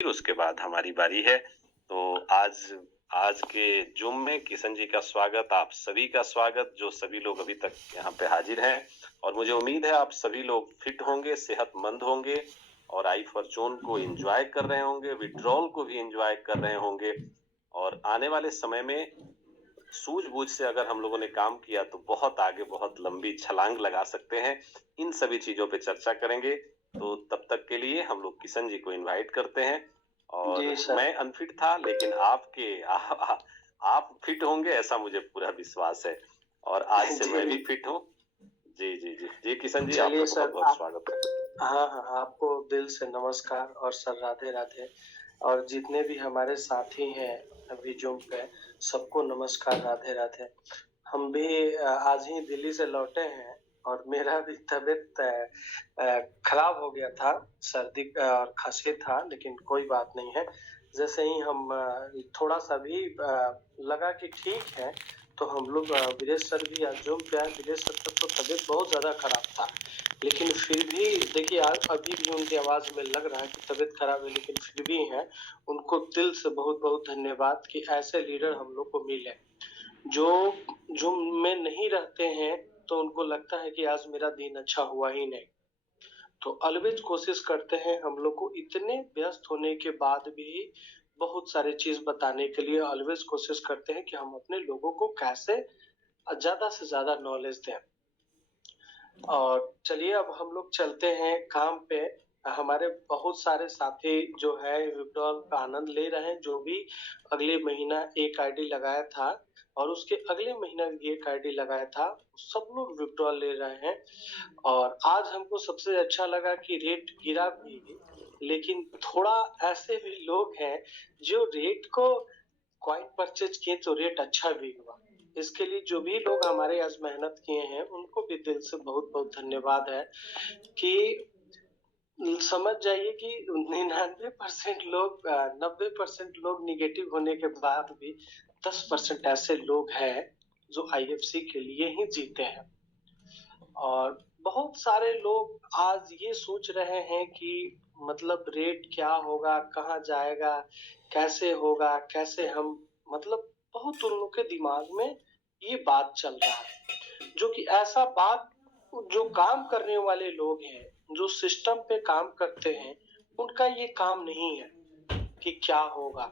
फिर उसके बाद हमारी बारी है। तो आज आज के जूम में किशन जी का स्वागत, आप सभी का स्वागत, जो सभी लोग अभी तक यहाँ पे हाजिर हैं। और मुझे उम्मीद है आप सभी लोग फिट होंगे, सेहतमंद होंगे और आई फॉर्चून को एंजॉय कर रहे होंगे, विड्रॉल को भी एंजॉय कर रहे होंगे। और आने वाले समय में सूझबूझ से अगर हम लोगों ने काम किया तो बहुत आगे, बहुत लंबी छलांग लगा सकते हैं। इन सभी चीजों पे चर्चा करेंगे। तो तब तक के लिए हम लोग किशन जी को इनवाइट करते हैं। और जी सर। मैं अनफिट था, लेकिन आप फिट होंगे ऐसा मुझे पूरा विश्वास है। और आज से मैं जी, भी फिट हूँ। जी जी जी जी किशन जी, आपका चलिए बहुत सर बहुत आप। स्वागत है। हाँ, हाँ, आपको दिल से नमस्कार और सर राधे-राधे। और जितने भी हमारे साथी हैं अभी ज़ूम पे, सबको नमस्कार, राधे-राधे। हम भी आज ही दिल्ली से लौटे हैं और मेरा भी तबीयत खराब हो गया था, सर्दी और खाँसी था, लेकिन कोई बात नहीं है। जैसे ही हम थोड़ा-सा भी लगा कि ठीक है, तो हम लोग विदेश सर भी आज ज़ूम पे आए। विदेश सर का तो तबीयत बहुत ज़्यादा खराब था, लेकिन फिर भी देखिए अभी भी उनकी आवाज़ में लग रहा है कि तबीयत खराब है, लेकिन फिर भी हैं। उनको दिल से बहुत-बहुत धन्यवाद कि ऐसे लीडर हम लोग को मिले। जो ज़ूम में नहीं रहते हैं, तो उनको लगता है कि आज मेरा दिन अच्छा हुआ ही नहीं। तो ऑलवेज़ कोशिश करते हैं हम लोग को इतने व्यस्त होने के बाद भी बहुत सारी चीज़ बताने के लिए ऑलवेज़ कोशिश करते हैं कि हम अपने लोगों को कैसे ज़्यादा से ज़्यादा नॉलेज दें। और चलिए अब हम लोग चलते हैं काम पे। हमारे बहुत सारे साथी जो है विड्रॉल का आनंद ले रहे हैं, जो भी अगले महीना एक आईडी लगाया था और उसके अगले महीना भी एक आईडी लगाया था, सब लोग विड्रॉल ले रहे हैं। और आज हमको सबसे अच्छा लगा कि रेट गिरा भी, लेकिन थोड़ा ऐसे भी लोग हैं जो रेट को कॉइन परचेज किए तो रेट अच्छा भी हुआ। इसके लिए जो भी लोग हमारे आज मेहनत किए हैं, उनको भी दिल से बहुत-बहुत धन्यवाद है कि समझ जाइए कि 99% लोग 90% लोग नेगेटिव होने के बाद भी 10% ऐसे लोग हैं, जो आईएफसी के लिए ही जीते हैं। और बहुत सारे लोग आज ये सोच रहे हैं कि मतलब रेट क्या होगा, कहाँ जाएगा, कैसे होगा, कैसे हम मतलब बहुत उन लोग के दिमाग में ये बात चल रहा है। जो कि ऐसा बात जो काम करने वाले लोग हैं, जो सिस्टम पे काम करते हैं, उनका ये काम नहीं है कि क्या होगा।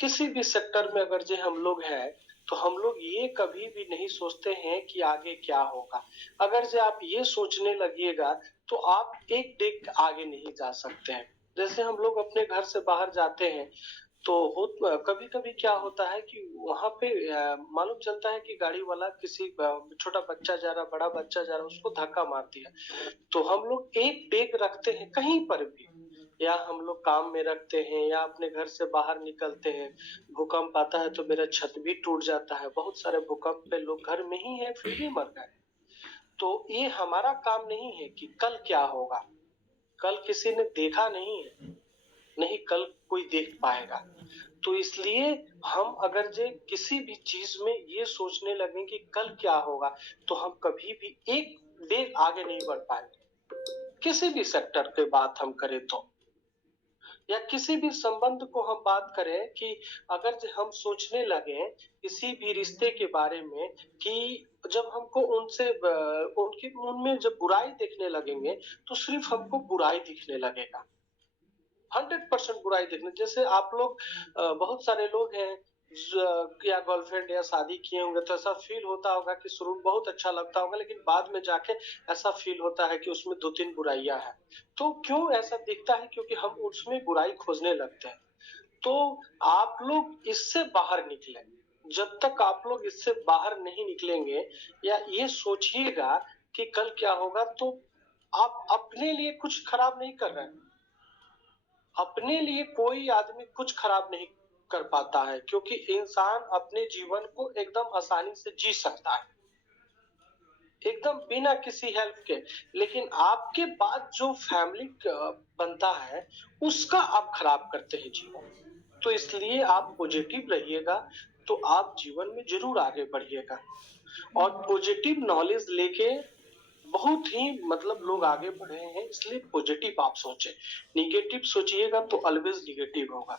किसी भी सेक्टर में अगर जे हम लोग हैं, तो हम लोग ये कभी भी नहीं सोचते हैं कि आगे क्या होगा। अगर जे आप ये सोचने लगिएगा, तो आप एक डेग आगे नहीं जा सकते हैं। जैसे हम लोग अपने घर से बाहर जाते हैं, तो कभी-कभी क्या होता है कि वहाँ पे मालूम चलता है कि गाड़ी वाला किसी छोटा बच्चा जा रहा, बड़ा बच्चा जा रहा, उसको धक्का मार दिया। तो हम लोग एक बैग रखते हैं कहीं पर भी, या हम लोग काम में रखते हैं या अपने घर से बाहर निकलते हैं। भूकंप आता है तो मेरा छत भी टूट जाता है। बहुत सारे भूकंप पे लोग घर में ही हैं, फिर भी मर गए। तो ये हमारा काम नहीं है कि कल क्या होगा। कल किसी ने देखा नहीं है, नहीं कल कोई देख पाएगा। तो इसलिए हम अगर जे किसी भी चीज़ में ये सोचने लगें कि कल क्या होगा, तो हम कभी भी एक डेग आगे नहीं बढ़ पाएँगे। किसी भी सेक्टर की बात हम करें तो, या किसी भी संबंध को हम बात करें कि अगर जो हम सोचने लगे किसी भी रिश्ते के बारे में कि जब हमको उनसे उनकी उनमें जब बुराई देखने लगेंगे, तो सिर्फ हमको बुराई दिखने लगेगा। 100% बुराई देखने, जैसे आप लोग बहुत सारे लोग हैं या गर्लफ्रेंड या शादी किए होंगे, तो ऐसा फील होता होगा कि शुरू में बहुत अच्छा लगता होगा, लेकिन बाद में जाके ऐसा फील होता है कि उसमें 2-3 बुराइयां हैं। तो क्यों ऐसा दिखता है? क्योंकि हम उसमें बुराई खोजने लगते हैं। तो आप लोग इससे बाहर निकलें। जब तक आप लोग इससे बाहर नहीं निकलेंगे या ये सोचिएगा कि कल क्या होगा, तो आप अपने लिए कुछ खराब नहीं कर रहे हैं। अपने लिए कोई आदमी कुछ खराब नहीं कर पाता है, क्योंकि इंसान अपने जीवन को एकदम आसानी से जी सकता है, एकदम बिना किसी हेल्प के। लेकिन आपके बाद जो फैमिली बनता है, उसका आप खराब करते हैं जीवन। तो इसलिए आप पॉजिटिव रहिएगा, तो आप जीवन में ज़रूर आगे बढ़िएगा। और पॉजिटिव नॉलेज लेके बहुत ही मतलब लोग आगे बढ़े हैं, इसलिए पॉजिटिव आप सोचें। नेगेटिव सोचिएगा तो ऑलवेज नेगेटिव होगा,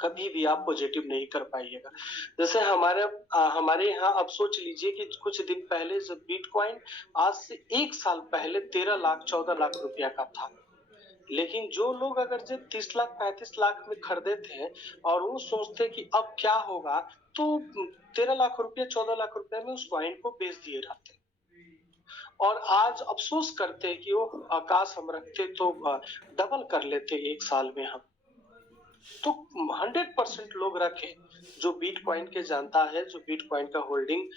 कभी भी आप पॉजिटिव नहीं कर पाइएगा। जैसे हमारे यहाँ आप सोच लीजिए कि कुछ दिन पहले जब बिटकॉइन आज से 1 साल पहले 13 लाख 14 लाख रुपया का था। लेकिन जो लोग अगर जो 30 लाख 35 लाख में खरीदे थे और वो सोचते कि अब क्या होगा, तो 13 लाख रुपया 14 लाख रुपए में उस कॉइन को बेच दिए रहते। और आज अफसोस करते हैं कि वो काश हम रखते तो डबल कर लेते 1 साल में हम। तो 100% लोग रखे जो बिटकॉइन के जानता है, जो बिटकॉइन का होल्डिंग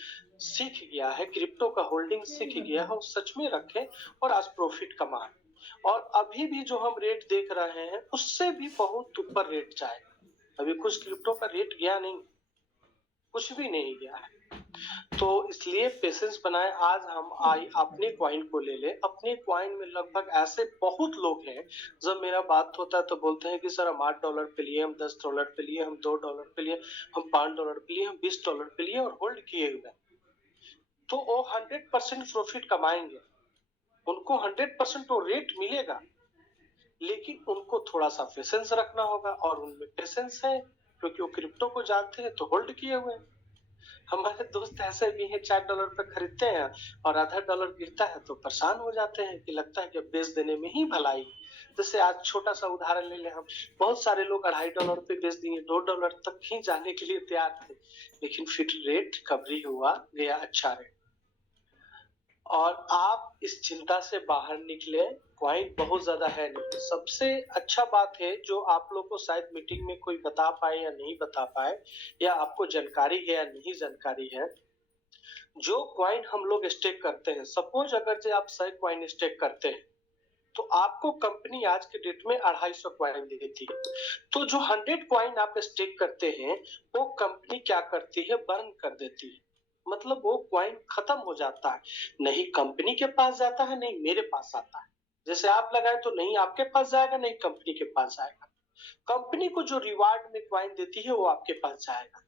सीख गया है, क्रिप्टो का होल्डिंग सीख गया है, वो सच में रखे और आज प्रॉफिट कमाए। और अभी भी जो हम रेट देख रहे हैं उससे भी बहुत ऊपर रेट जाएगा। अभी कुछ क्रिप्टो का रेट गया नहीं, कुछ भी नहीं गया है। तो इसलिए पेशेंस बनाए। आज हम अपने कॉइन को ले ले। अपने कॉइन में लगभग ऐसे बहुत लोग हैं, जब मेरा बात होता है तो बोलते हैं कि सर हम $8 पे लिए, हम $10 पे लिए, हम $2 पे लिए, हम $5 पे लिए, हम $20 पे लिए और होल्ड किए हुए। तो वो 100% प्रॉफिट कमाएंगे, उनको 100% तो रेट मिलेगा, लेकिन उनको थोड़ा सा पेशेंस रखना होगा। और उनमें पेशेंस है क्योंकि वो क्रिप्टो को जानते हैं तो होल्ड किए हुए हैं। हमारे दोस्त ऐसे भी हैं, $4 पे खरीदते हैं और आधा डॉलर गिरता है तो परेशान हो जाते हैं कि लगता है कि बेच देने में ही भलाई। जैसे आज छोटा सा उदाहरण ले लें हम, बहुत सारे लोग $2.5 पे बेच दिए, $2 तक ही जाने के लिए तैयार थे, लेकिन फिर रेट रिकवरी हुआ, गया अच्छा रेट। और आप इस चिंता से बाहर निकले। कॉइन बहुत ज्यादा है नहीं। सबसे अच्छा बात है जो आप लोग को शायद मीटिंग में कोई बता पाए या नहीं बता पाए, या आपको जानकारी है या नहीं जानकारी है, जो कॉइन हम लोग स्टेक करते हैं, सपोज अगर जो आप 100 कॉइन स्टेक करते हैं तो आपको कंपनी आज के डेट में 250 कॉइन दे देती है। तो जो 100 कॉइन आप स्टेक करते हैं वो कंपनी क्या करती है, बर्न कर देती है। मतलब वो कॉइन खत्म हो जाता है, नहीं कंपनी के पास जाता है, नहीं मेरे पास आता है। जैसे आप लगाए तो नहीं आपके पास जाएगा, नहीं कंपनी के पास जाएगा। कंपनी को जो रिवार्ड में कॉइन देती है वो आपके पास जाएगा।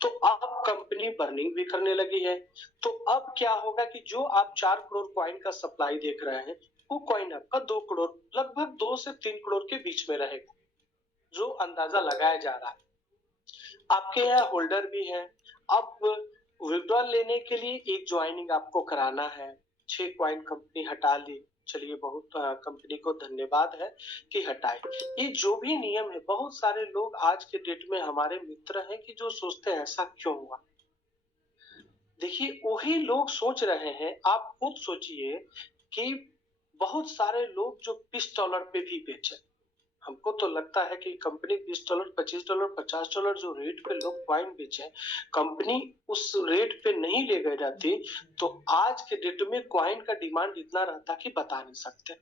तो अब कंपनी बर्निंग भी करने लगी है। तो अब क्या होगा कि जो आप 4 करोड़ कॉइन का सप्लाई देख रहे हैं, वो कॉइन आपका 2 करोड़, लगभग 2 से 3 करोड़ के बीच में रहेगा, जो अंदाजा लगाया जा रहा है। आपके यहाँ होल्डर भी है। अब विड्रॉल लेने के लिए एक ज्वाइनिंग आपको कराना है। 6 कॉइन कंपनी हटा ली, चलिए बहुत कंपनी को धन्यवाद है कि हटाए। ये जो भी नियम है, बहुत सारे लोग आज के डेट में हमारे मित्र हैं कि जो सोचते हैं ऐसा क्यों हुआ। देखिए वही लोग सोच रहे हैं, आप खुद सोचिए कि बहुत सारे लोग जो $20 पे भी बेचे। हमको तो लगता है कि कंपनी $20 $25 $50 जो रेट पे लोग कॉइन बेचे, कंपनी उस रेट पे नहीं ले गई रहती तो आज के डेट में कॉइन का डिमांड इतना रहता कि बता नहीं सकते।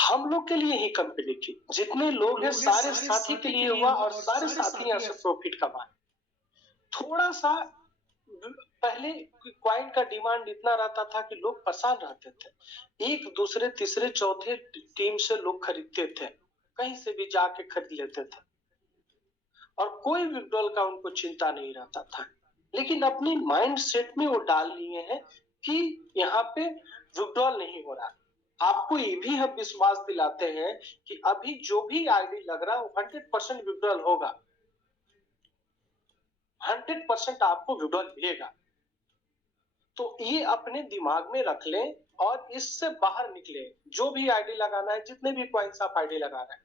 हम लोग के लिए ही कंपनी की जितने लोग हैं सारे साथी के लिए हुआ और सारे साथी यहाँ से प्रॉफिट कमाए। थोड़ा सा पहले कॉइन का डिमांड इतना रहता था कि लोग परेशान रहते थे, एक दूसरे तीसरे चौथे टीम से लोग खरीदते थे, कहीं से भी जाके खरीद लेते थे और कोई विड्रॉल का उनको चिंता नहीं रहता था। लेकिन अपनी माइंड सेट में वो डाल लिए हैं कि यहाँ पे विड्रॉल नहीं हो रहा। आपको ये भी हम विश्वास दिलाते हैं कि अभी जो भी आईडी लग रहा है वो 100% विड्रॉल होगा, 100% आपको विड्रॉल मिलेगा। तो ये अपने दिमाग में रख लें और इससे बाहर निकले। जो भी आईडी लगाना है, जितने भी कॉइन्स आप आईडी लगा रहे हैं,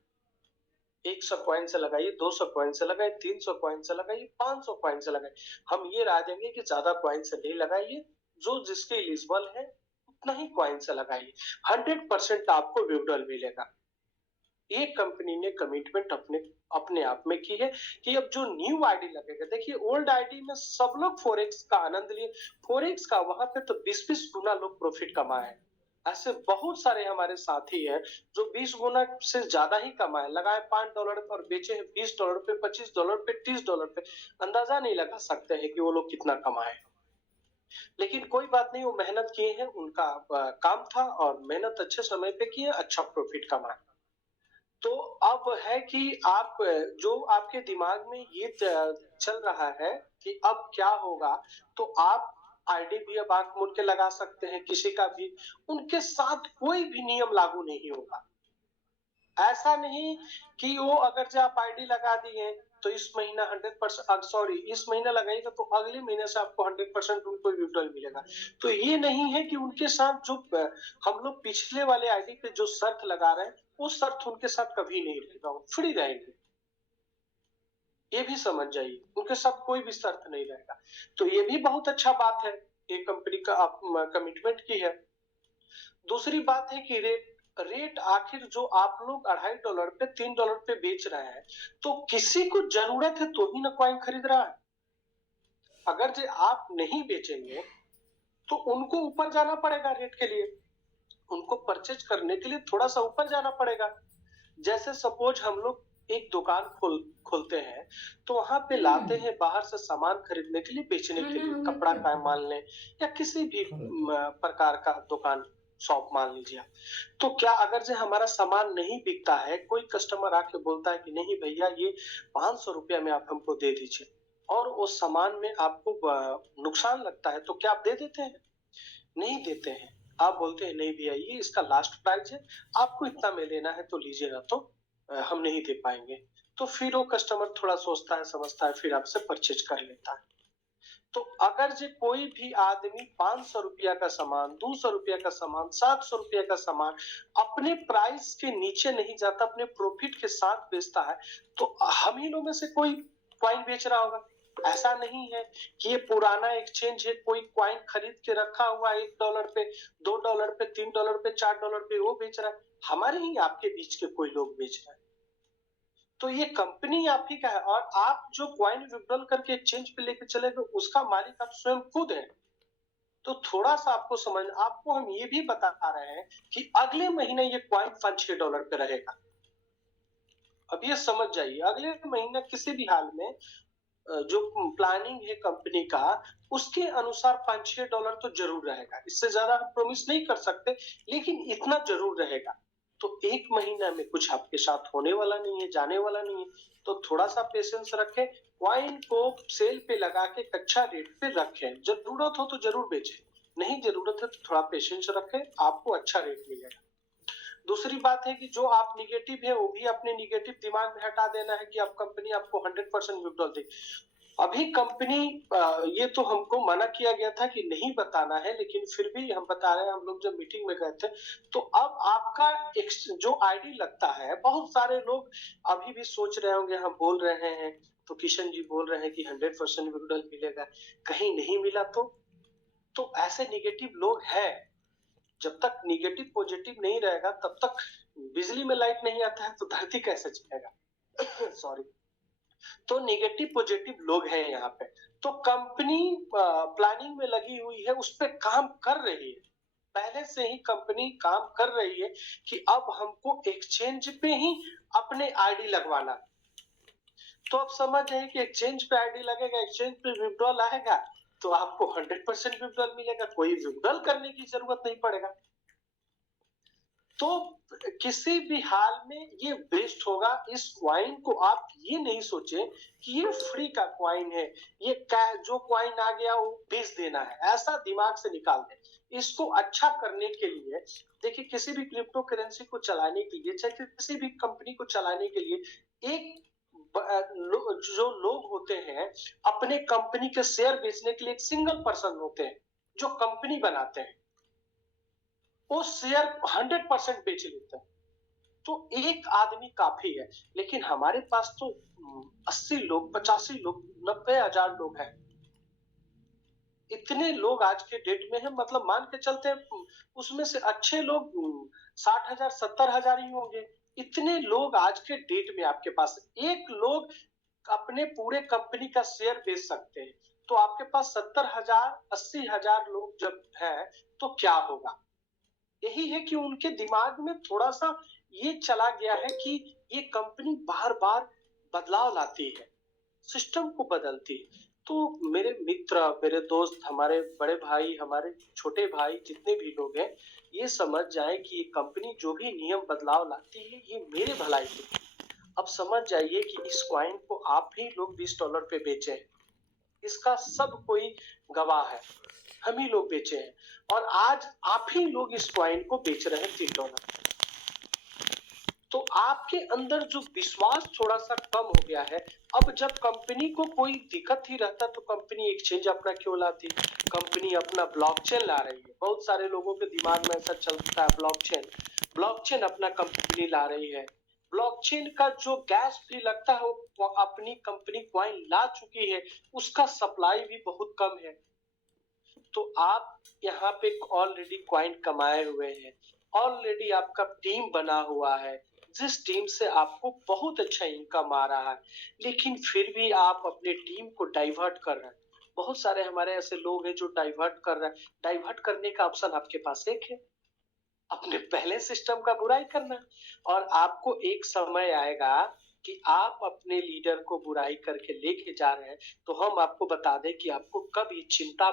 100 कॉइन से लगाइए, 200 कॉइन से लगाइए, 300 कॉइन से लगाइए, 500 कॉइन से लगाइए। हम ये राय देंगे कि ज्यादा कॉइन से नहीं लगाइए, जो जिसके एलिजिबल है उतना ही कॉइन से लगाइए, 100% आपको विड्रॉल मिलेगा। ये कंपनी ने कमिटमेंट अपने अपने आप में की है कि अब जो न्यू आईडी लगेगा, देखिए ओल्ड आईडी में सब लोग फॉरेक्स का आनंद लिए, फॉरेक्स का वहां पे तो 20-20 गुना लोग प्रॉफिट कमाए। ऐसे बहुत सारे हमारे साथी हैं जो 20 गुना से ज्यादा ही कमाए, लगाए $5 पर बेचे हैं $20 पे, $25 पे, $30 पे। अंदाजा नहीं लगा सकते हैं कि वो लोग कितना कमाए। लेकिन कोई बात नहीं, वो मेहनत किए हैं, उनका काम था और मेहनत अच्छे समय पे किए, अच्छा प्रॉफिट कमाए। तो अब है कि आप जो आपके दिमाग में ये चल रहा है कि अब क्या होगा, तो आप आईडी भी अब आंख मूंद के लगा सकते हैं किसी का भी, उनके साथ कोई भी नियम लागू नहीं होगा। ऐसा नहीं कि वो अगर जो आप आईडी लगा दिए तो इस महीना 100% सॉरी इस महीना लगाइएगा तो अगले महीने से आपको 100% उनको विड्रॉल मिलेगा। तो ये नहीं है कि उनके साथ जो हम लोग पिछले वाले आईडी पे जो शर्त लगा रहे हैं, वो शर्त उनके साथ कभी नहीं रहेगा, वो फ्री रहेंगे। ये भी समझ जाइए, उनके साथ कोई भी शर्त नहीं रहेगा। तो ये भी बहुत अच्छा बात है, ये कंपनी का कमिटमेंट की है। दूसरी बात है कि रेट आखिर जो आप लोग $2.5 पे $3 पे बेच रहे हैं, तो किसी को जरूरत है तो ही ना कॉइन खरीद रहा है। अगर जो आप नहीं बेचेंगे तो उनको ऊपर जाना पड़ेगा रेट के लिए, उनको परचेज करने के लिए थोड़ा सा ऊपर जाना पड़ेगा। जैसे सपोज हम लोग एक दुकान खोलते हैं तो वहां पे लाते हैं बाहर से सामान खरीदने के लिए, बेचने के लिए, कपड़ा का मान लें या किसी भी प्रकार का दुकान शॉप मान लीजिए आप। तो क्या अगर जो हमारा सामान नहीं बिकता है, कोई कस्टमर आके बोलता है कि नहीं भैया ये 500 रुपया में आप हमको दे दीजिए, और उस सामान में आपको नुकसान लगता है, तो क्या आप दे देते हैं? नहीं देते हैं। आप बोलते हैं नहीं भैया ये इसका लास्ट प्राइस है, आपको इतना में लेना है तो लीजिएगा, तो हम नहीं दे पाएंगे। तो फिर वो कस्टमर थोड़ा सोचता है समझता है, फिर आपसे परचेज कर लेता है। तो अगर जो कोई भी आदमी 500 रुपया का सामान, 200 रुपया का सामान, 700 रुपया का सामान अपने प्राइस के नीचे नहीं जाता, अपने प्रॉफिट के साथ बेचता है, तो हम ही लोग में से कोई कॉइन बेच रहा होगा। ऐसा नहीं है कि ये पुराना एक्सचेंज है, कोई कॉइन खरीद के रखा हुआ है $1 पे, $2 पे, $3 पे, $4 पे वो बेच रहा है, हमारे ही आपके बीच के कोई लोग बेच रहे हैं। तो ये कंपनी आप ही का है, और आप जो कॉइन विड्रॉल करके एक्सचेंज पे लेके चले गए उसका मालिक आप स्वयं खुद हैं। तो थोड़ा सा आपको समझ, आपको हम ये भी बता रहे हैं कि अगले महीने ये कॉइन $5-6 पे रहेगा। अब ये समझ जाइए, अगले महीने किसी भी हाल में जो प्लानिंग है कंपनी का, उसके अनुसार $5-6 तो जरूर रहेगा। इससे ज्यादा हम प्रॉमिस नहीं कर सकते, लेकिन इतना जरूर रहेगा। तो एक महीना में कुछ आपके साथ होने वाला नहीं है, जाने वाला नहीं है, तो थोड़ा सा पेशेंस रखें, कॉइन को सेल पे लगा के अच्छा रेट पे रखें, जरूरत हो तो जरूर बेचें, नहीं जरूरत है तो थोड़ा पेशेंस रखें, आपको अच्छा रेट मिलेगा। दूसरी बात है कि जो आप निगेटिव है वो भी अपने निगेटिव दिमाग में हटा देना है कि अब कंपनी आपको 100% विड्रॉल दे। अभी कंपनी ये तो हमको मना किया गया था कि नहीं बताना है, लेकिन फिर भी हम बता रहे हैं। हम लोग जब मीटिंग में गए थे तो अब आपका जो आईडी लगता है, बहुत सारे लोग अभी भी सोच रहे होंगे, हम बोल रहे हैं तो किशन जी बोल रहे हैं कि 100% विड्रॉल मिलेगा, कहीं नहीं मिला तो ऐसे निगेटिव लोग हैं। जब तक निगेटिव पॉजिटिव नहीं रहेगा तब तक बिजली में लाइट नहीं आता है तो धरती कैसे चलेगा। सॉरी। तो निगेटिव पॉजिटिव लोग हैं यहाँ पे। तो कंपनी प्लानिंग में लगी हुई है, उस पर काम कर रही है, पहले से ही कंपनी काम कर रही है कि अब हमको एक्सचेंज पे ही अपने आईडी लगवाना। तो अब समझ जाइए कि एक्सचेंज पे आईडी लगेगा, एक्सचेंज पे विड्रॉल आएगा तो आपको 100% विड्रॉल मिलेगा, कोई विड्रॉल करने की जरूरत नहीं पड़ेगा। तो किसी भी हाल में ये बेस्ट होगा। इस क्वाइन को आप ये नहीं सोचे कि ये फ्री का क्वाइन है, ये जो क्वाइन आ गया वो बेच देना है, ऐसा दिमाग से निकाल दें। इसको अच्छा करने के लिए देखिए, किसी भी क्रिप्टो करेंसी को चलाने के लिए, चाहे किसी भी कंपनी को चलाने के लिए, एक जो लोग होते हैं अपने कंपनी के शेयर बेचने के लिए, एक सिंगल पर्सन होते हैं जो कंपनी बनाते हैं, वो शेयर 100% बेच लेते हैं। तो एक आदमी काफी है, लेकिन हमारे पास तो 80 लोग, 85 लोग, 90,000 लोग हैं। इतने लोग आज के डेट में हैं, मतलब मान के चलते हैं उसमें से अच्छे लोग 60,000 70,000 ही होंगे। इतने लोग आज के डेट में आपके पास, एक लोग अपने पूरे कंपनी का शेयर बेच सकते हैं, तो आपके पास 70,000 80,000 लोग जब है तो क्या होगा। यही है कि उनके दिमाग में थोड़ा सा ये चला गया है कि ये कंपनी बार बार बदलाव लाती है, सिस्टम को बदलती है। तो मेरे मित्र, मेरे दोस्त, हमारे बड़े भाई, हमारे छोटे भाई, जितने भी लोग हैं, ये समझ जाए कि ये कंपनी जो भी नियम बदलाव लाती है ये मेरे भलाई के। अब समझ जाइए कि इस क्वाइन को आप ही लोग $20 पे बेचे, इसका सब कोई गवाह है। हम ही लोग बेचे हैं और आज आप ही लोग इस कॉइन को बेच रहे हैं $3। तो आपके अंदर जो विश्वास थोड़ा सा कम हो गया है। अब जब कंपनी को कोई दिक्कत ही रहता तो कंपनी एक्सचेंज अपना क्यों लाती? कंपनी अपना ब्लॉकचेन ला रही है। बहुत सारे लोगों के दिमाग में ऐसा चलता है, ब्लॉकचेन ब्लॉकचेन अपना कंपनी ला रही है। ब्लॉकचेन का जो गैस फी लगता है वो अपनी कंपनी कॉइन ला चुकी है, उसका सप्लाई भी बहुत कम है। तो आप यहाँ पे ऑलरेडी कॉइन कमाए हुए हैं, ऑलरेडी आपका टीम बना हुआ है, जिस टीम से आपको बहुत अच्छा इनकम आ रहा है, लेकिन फिर भी आप अपने टीम को डाइवर्ट कर रहे हैं। बहुत सारे हमारे ऐसे लोग हैं जो डाइवर्ट कर रहे हैं। डाइवर्ट करने का ऑप्शन आपके पास एक है, अपने पहले सिस्टम का बुराई करना। और आपको एक समय आएगा कि आप अपने लीडर को बुराई करके लेके जा रहे हैं, तो हम आपको बता दें कि आपको कब ये चिंता,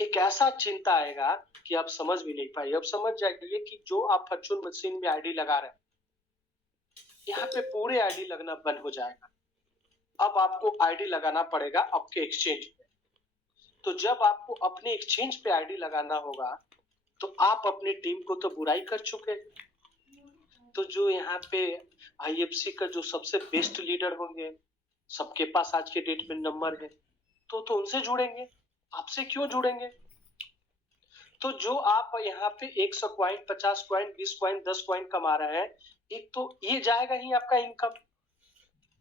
एक ऐसा चिंता आएगा कि आप समझ भी नहीं पाएंगे। अब समझ जाइए कि जो आप फॉर्चून मशीन में आईडी लगा रहे हैं, यहाँ पे पूरे आईडी लगना बंद हो जाएगा। अब आपको आईडी लगाना पड़ेगा आपके एक्सचेंज पे। तो जब आपको अपने एक्सचेंज पे आईडी लगाना होगा तो आप अपनी टीम को तो बुराई कर चुके। तो जो यहाँ पे आईएफसी का जो सबसे बेस्ट लीडर होंगे, सबके पास आज के डेट में नंबर है, तो उनसे जुड़ेंगे, आपसे क्यों जुड़ेंगे? तो जो आप यहाँ पे 100 कॉइन, 50 कॉइन, 20 कॉइन, 10 कॉइन कमा रहे हैं, एक तो ये जाएगा ही आपका इनकम।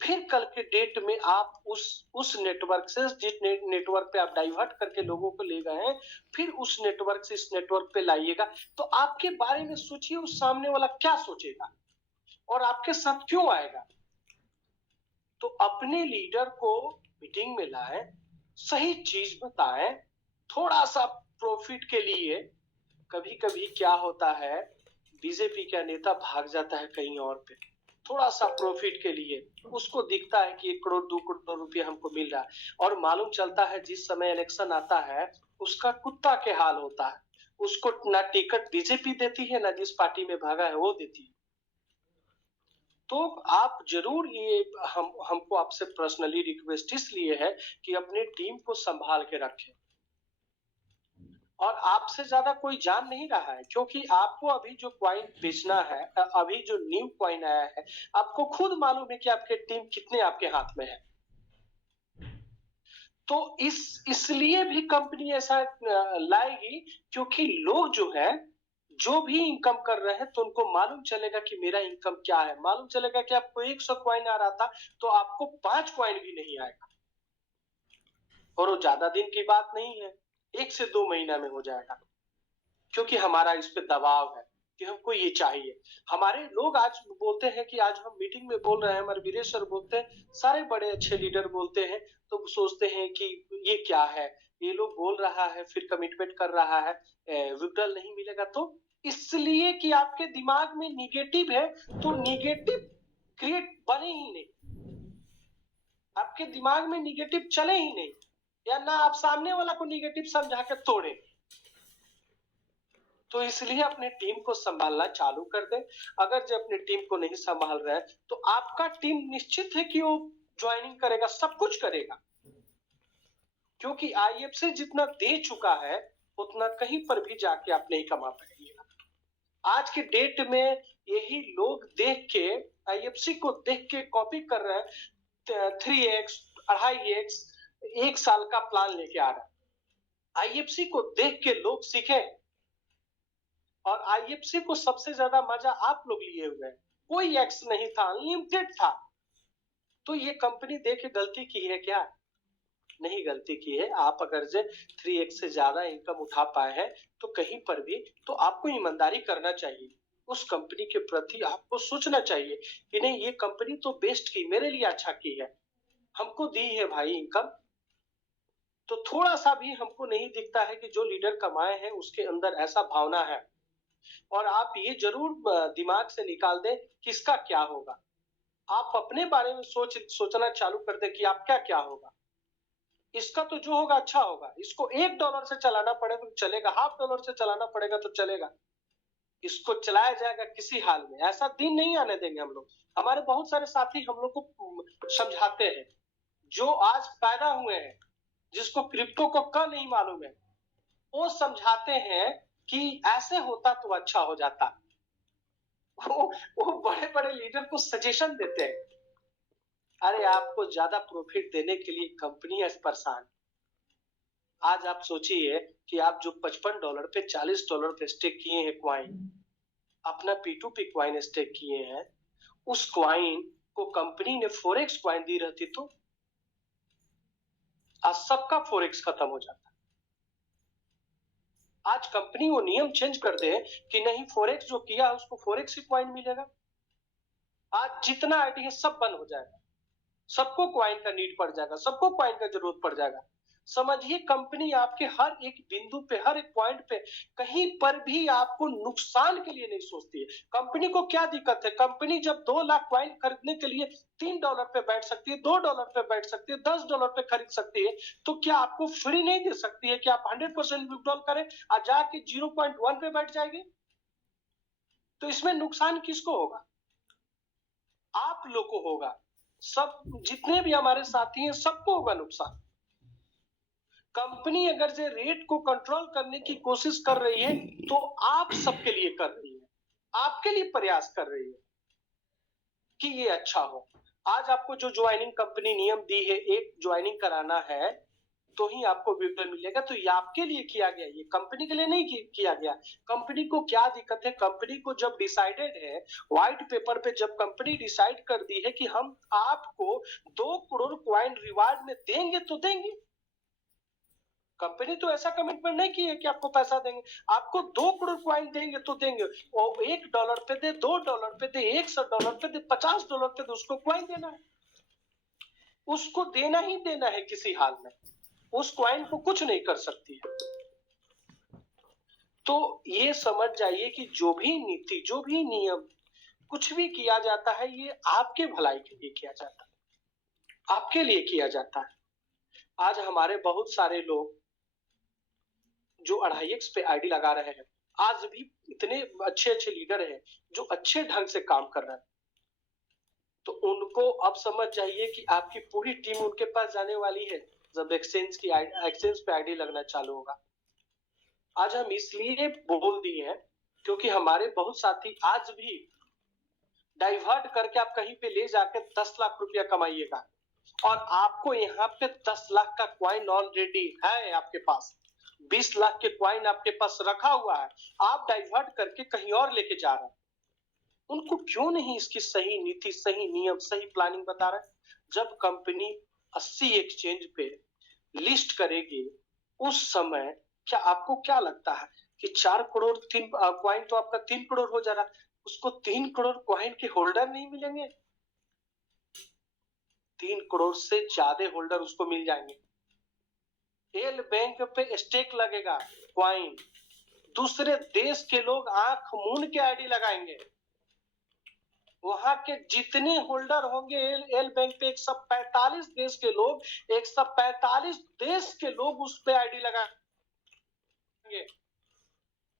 फिर कल के डेट में आप उस नेटवर्क से, जिस नेटवर्क पे आप डाइवर्ट करके लोगों को ले गए हैं, फिर उस नेटवर्क से इस नेटवर्क पे लाइएगा, तो आपके बारे में सोचिए उस सामने वाला क्या सोचेगा और आपके साथ क्यों आएगा। तो अपने लीडर को मीटिंग में लाएं, सही चीज बताएं। थोड़ा सा प्रॉफिट के लिए कभी कभी क्या होता है, बीजेपी का नेता भाग जाता है कहीं और पे, थोड़ा सा प्रॉफिट के लिए। उसको दिखता है कि 1 करोड़ 2 करोड़ रुपया हमको मिल रहा है, और मालूम चलता है जिस समय इलेक्शन आता है उसका कुत्ता के हाल होता है। उसको ना टिकट बीजेपी देती है, ना जिस पार्टी में भागा है वो देती है। तो आप जरूर ये हमको आपसे पर्सनली रिक्वेस्ट इसलिए है कि अपने टीम को संभाल के रखें। और आपसे ज्यादा कोई जान नहीं रहा है, क्योंकि आपको अभी जो कॉइन बेचना है, अभी जो न्यू कॉइन आया है, आपको खुद मालूम है कि आपके टीम कितने आपके हाथ में है। तो इसलिए भी कंपनी ऐसा लाएगी, क्योंकि लोग जो है, जो भी इनकम कर रहे हैं, तो उनको मालूम चलेगा कि मेरा इनकम क्या है। मालूम चलेगा कि आपको 100 कॉइन आ रहा था तो आपको 5 कॉइन भी नहीं आएगा, और वो ज्यादा दिन की बात नहीं है, 1 से 2 महीना में हो जाएगा। क्योंकि हमारा इस पे दबाव है कि हमको ये चाहिए। हमारे लोग आज बोलते हैं कि आज हम मीटिंग में बोल रहे हैं, हमारे वीरेश सर बोलते हैं, सारे बड़े अच्छे लीडर बोलते हैं, तो सोचते हैं कि ये क्या है, ये लोग बोल रहा है फिर कमिटमेंट कर रहा है, विड्रॉल नहीं मिलेगा। तो इसलिए कि आपके दिमाग में निगेटिव है, तो निगेटिव क्रिएट बने ही नहीं, आपके दिमाग में निगेटिव चले ही नहीं, या ना आप सामने वाला को निगेटिव समझा के तोड़े। तो इसलिए अपने टीम को संभालना चालू कर दें। अगर जो अपनी टीम को नहीं संभाल रहे हैं, तो आपका टीम निश्चित है कि वो ज्वाइनिंग करेगा, सब कुछ करेगा, क्योंकि आईएफसी जितना दे चुका है उतना कहीं पर भी जाके आप नहीं कमा पाएंगे। आज के डेट में यही लोग देख के, आईएफसी को देख के कॉपी कर रहे हैं, 3x 2.5x 1 साल का प्लान लेके आ रहा है। आईएफसी को देख के लोग सीखे, और आईएफसी को सबसे ज्यादा मजा आप लोग लिए हुए हैं। कोई एक्स नहीं था, अनलिमिटेड था। तो ये कंपनी देख के गलती की है क्या? नहीं गलती की है। आप अगर से 3x से ज्यादा इनकम उठा पाए हैं तो कहीं पर भी तो आपको ईमानदारी करना चाहिए, उस कंपनी के प्रति आपको सोचना चाहिए कि नहीं, ये कंपनी तो बेस्ट की, मेरे लिए अच्छा की है, हमको दी है भाई इनकम। तो थोड़ा सा भी हमको नहीं दिखता है कि जो लीडर कमाए हैं उसके अंदर ऐसा भावना है। और आप ये जरूर दिमाग से निकाल दें किसका क्या होगा। आप अपने बारे में सोचना चालू कर दें कि आपका क्या होगा। इसका तो जो होगा अच्छा होगा। इसको $1 से चलाना पड़े तो चलेगा, $0.5 से चलाना पड़ेगा तो चलेगा, इसको चलाया जाएगा किसी हाल में। ऐसा दिन नहीं आने देंगे हम लोग। हमारे बहुत सारे साथी हम लोग को समझाते हैं, जो आज पैदा हुए हैं, जिसको क्रिप्टो को क नहीं मालूम है, वो समझाते हैं कि ऐसे होता तो अच्छा हो जाता। वो बड़े-बड़े लीडर को सजेशन देते हैं। अरे आपको ज्यादा प्रॉफिट देने के लिए कंपनियां परेशान। आज आप सोचिए कि आप जो $55 पे $40 पे स्टेक किए हैं क्वाइन, अपना P2P क्वाइन स्टेक किए हैं, उस क्वाइन को कंपनी ने फोरेक्स क्वाइन दी रहती तो आज सबका फोरेक्स खत्म हो जाता। आज कंपनी वो नियम चेंज कर दे कि नहीं, फोरेक्स जो किया उसको फोरेक्स ही क्वाइन मिलेगा, आज जितना आईडी है सब बंद हो जाएगा, सबको क्वाइन का नीड पड़ जाएगा, सबको क्वाइन का जरूरत पड़ जाएगा। समझिए कंपनी आपके हर एक बिंदु पे, हर एक पॉइंट पे, कहीं पर भी आपको नुकसान के लिए नहीं सोचती है। कंपनी को क्या दिक्कत है? कंपनी जब 2 लाख क्वाइन खरीदने के लिए $3 पे बैठ सकती है, $2 पे बैठ सकती है, $10 पे खरीद सकती है, तो क्या आपको फ्री नहीं दे सकती है कि आप 100% विड्रॉल करें और जाके 0.1 पे बैठ जाएगी? तो इसमें नुकसान किसको होगा? आप लोग को होगा। सब जितने भी हमारे साथी हैं सबको होगा नुकसान। कंपनी अगर से रेट को कंट्रोल करने की कोशिश कर रही है तो आप सबके लिए कर रही है, आपके लिए प्रयास कर रही है कि ये अच्छा हो। आज आपको जो ज्वाइनिंग कंपनी नियम दी है, एक ज्वाइनिंग कराना है तो ही आपको विड्रॉल मिलेगा, तो ये आपके लिए किया गया, ये कंपनी के लिए नहीं किया गया। कंपनी को क्या दिक्कत है? कंपनी को जब डिसाइडेड है, व्हाइट पेपर पे जब कंपनी डिसाइड कर दी है कि हम आपको 2 करोड़ क्वाइन रिवार्ड में देंगे तो देंगे। कंपनी तो ऐसा कमिटमेंट नहीं की है कि आपको पैसा देंगे, आपको 2 करोड़ क्वाइन देंगे तो देंगे। वो $1 पे दे, $2 पे दे, $100 पे दे, $50 पे दे, उसको क्वाइन देना है, उसको देना ही देना है किसी हाल में। उस क्वाइन को कुछ नहीं कर सकती है। तो ये समझ जाइए कि जो भी नीति, जो भी नियम, कुछ भी किया जाता है ये आपके भलाई के लिए किया जाता है, आपके लिए किया जाता है। आज हमारे बहुत सारे लोग जो 2.5x पे आईडी लगा रहे हैं, आज भी इतने अच्छे अच्छे लीडर हैं जो अच्छे ढंग से काम कर रहे हैं, तो उनको अब समझ जाइए कि आपकी पूरी टीम उनके पास जाने वाली है जब एक्सचेंज पे आईडी लगना चालू होगा। आज हम इसलिए बोल दिए हैं क्योंकि हमारे बहुत साथी आज भी डाइवर्ट करके आप कहीं पे ले जाके 10 लाख रुपया कमाइएगा, और आपको यहाँ पे 10 लाख का क्वाइन ऑलरेडी है आपके पास, 20 लाख के क्वाइन आपके पास रखा हुआ है, आप डाइवर्ट करके कहीं और लेके जा रहे हैं। उनको क्यों नहीं इसकी सही नीति, सही नियम, सही प्लानिंग बता रहे? जब कंपनी 80 एक्सचेंज पे लिस्ट करेगी उस समय क्या आपको क्या लगता है कि 4 करोड़ 3 क्वाइन तो आपका 3 करोड़ हो जा रहा, उसको 3 करोड़ क्वाइन के होल्डर नहीं मिलेंगे? 3 करोड़ से ज्यादा होल्डर उसको मिल जाएंगे। एल बैंक पे स्टेक लगेगा क्वाइन, दूसरे देश के लोग आंख मूंद के आईडी लगाएंगे। वहां के जितने होल्डर होंगे एल बैंक पे 145 देश के लोग, 145 देश के लोग उस पे आईडी लगाएंगे।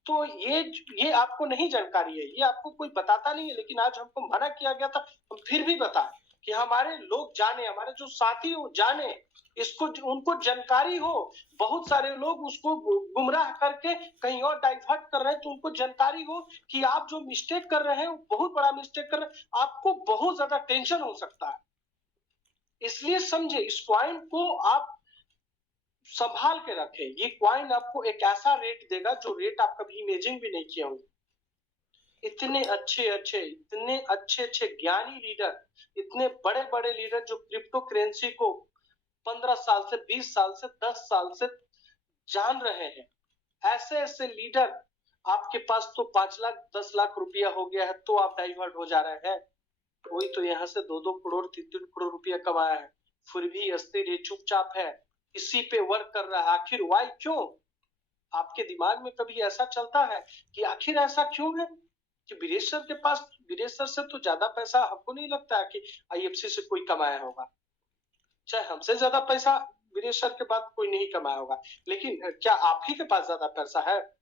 तो ये आपको नहीं जानकारी है, ये आपको कोई बताता नहीं है, लेकिन आज हमको मना किया गया था, हम फिर भी बताएं कि हमारे लोग जाने, हमारे जो साथी हो जाने, इसको उनको जानकारी हो। बहुत सारे लोग उसको गुमराह करके कहीं और डाइवर्ट कर रहे हैं, तो उनको जानकारी हो कि आप जो मिस्टेक कर रहे हैं बहुत बड़ा मिस्टेक कर रहे हैं, आपको बहुत ज्यादा टेंशन हो सकता है। इसलिए समझे, इस पॉइंट को आप संभाल के रखें। ये क्वाइन आपको एक ऐसा रेट देगा जो रेट आप कभी इमेजिन भी नहीं किए होंगे। इतने अच्छे ज्ञानी लीडर, इतने बड़े बड़े लीडर जो क्रिप्टो करेंसी को 15 साल से, 20 साल से, 10 साल से जान रहे हैं, ऐसे ऐसे लीडर आपके पास तो 5 लाख 10 लाख रुपया हो गया है तो आप डाइवर्ट हो जा रहे हैं। कोई तो यहाँ से 2-2 करोड़ 3-3 करोड़ रुपया कमाया है, फिर भी अस्थिर चुपचाप है, इसी पे वर्क कर रहा है। आखिर वाई क्यों? आपके दिमाग में कभी ऐसा चलता है कि आखिर ऐसा क्यों है कि वीरेश सर के पास, वीरेश सर से तो ज्यादा पैसा हमको नहीं लगता है कि आईएफसी से कोई कमाया होगा, चाहे हमसे ज्यादा पैसा वीरेश सर के बाद कोई नहीं कमाया होगा, लेकिन क्या आप ही के पास ज्यादा पैसा है?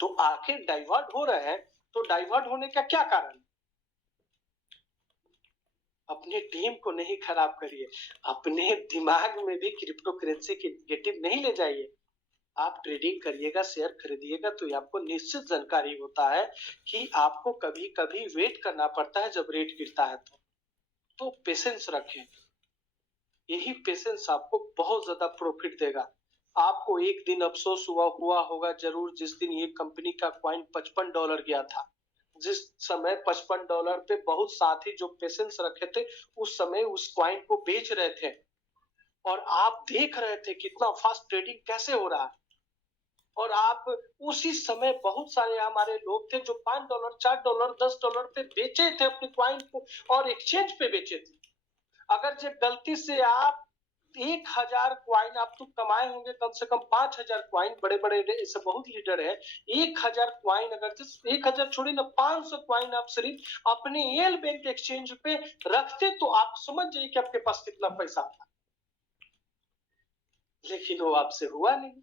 तो आखिर डाइवर्ट हो रहे हैं, तो डाइवर्ट होने का क्या कारण? अपनी टीम को नहीं खराब करिए, अपने दिमाग में भी क्रिप्टो करेंसी की नेगेटिव नहीं ले जाइए। आप ट्रेडिंग करिएगा, शेयर खरीदिएगा तो ये आपको निश्चित जानकारी होता है कि आपको कभी-कभी वेट करना पड़ता है जब रेट गिरता है तो पेशेंस रखें। यही पेशेंस आपको बहुत ज़्यादा प्रॉफिट देगा। आपको एक दिन अफ़सोस हुआ होगा ज़रूर जिस दिन ये कंपनी का कॉइन $55 गया था। जिस समय $55 पे बहुत साथी जो पेशेंस रखे थे, उस समय उस कॉइन को बेच रहे थे और आप देख रहे थे कितना फास्ट ट्रेडिंग कैसे हो रहा है। और आप उसी समय बहुत सारे हमारे लोग थे जो $5, $4, $10 पे बेचे थे अपने कॉइन को और एक्सचेंज पे बेचे थे। अगर जो गलती से आप 1000 कॉइन आप तो कमाए होंगे कम से कम 5000 कॉइन, बड़े-बड़े ऐसे बहुत लीडर है। 1000 कॉइन अगर जिस 1000 छोड़िए ना 500 कॉइन आप सिर्फ अपने एल बैंक एक्सचेंज पे रखते तो आप समझ जाइए कि आपके पास कितना पैसा था। लेकिन वो आपसे हुआ नहीं।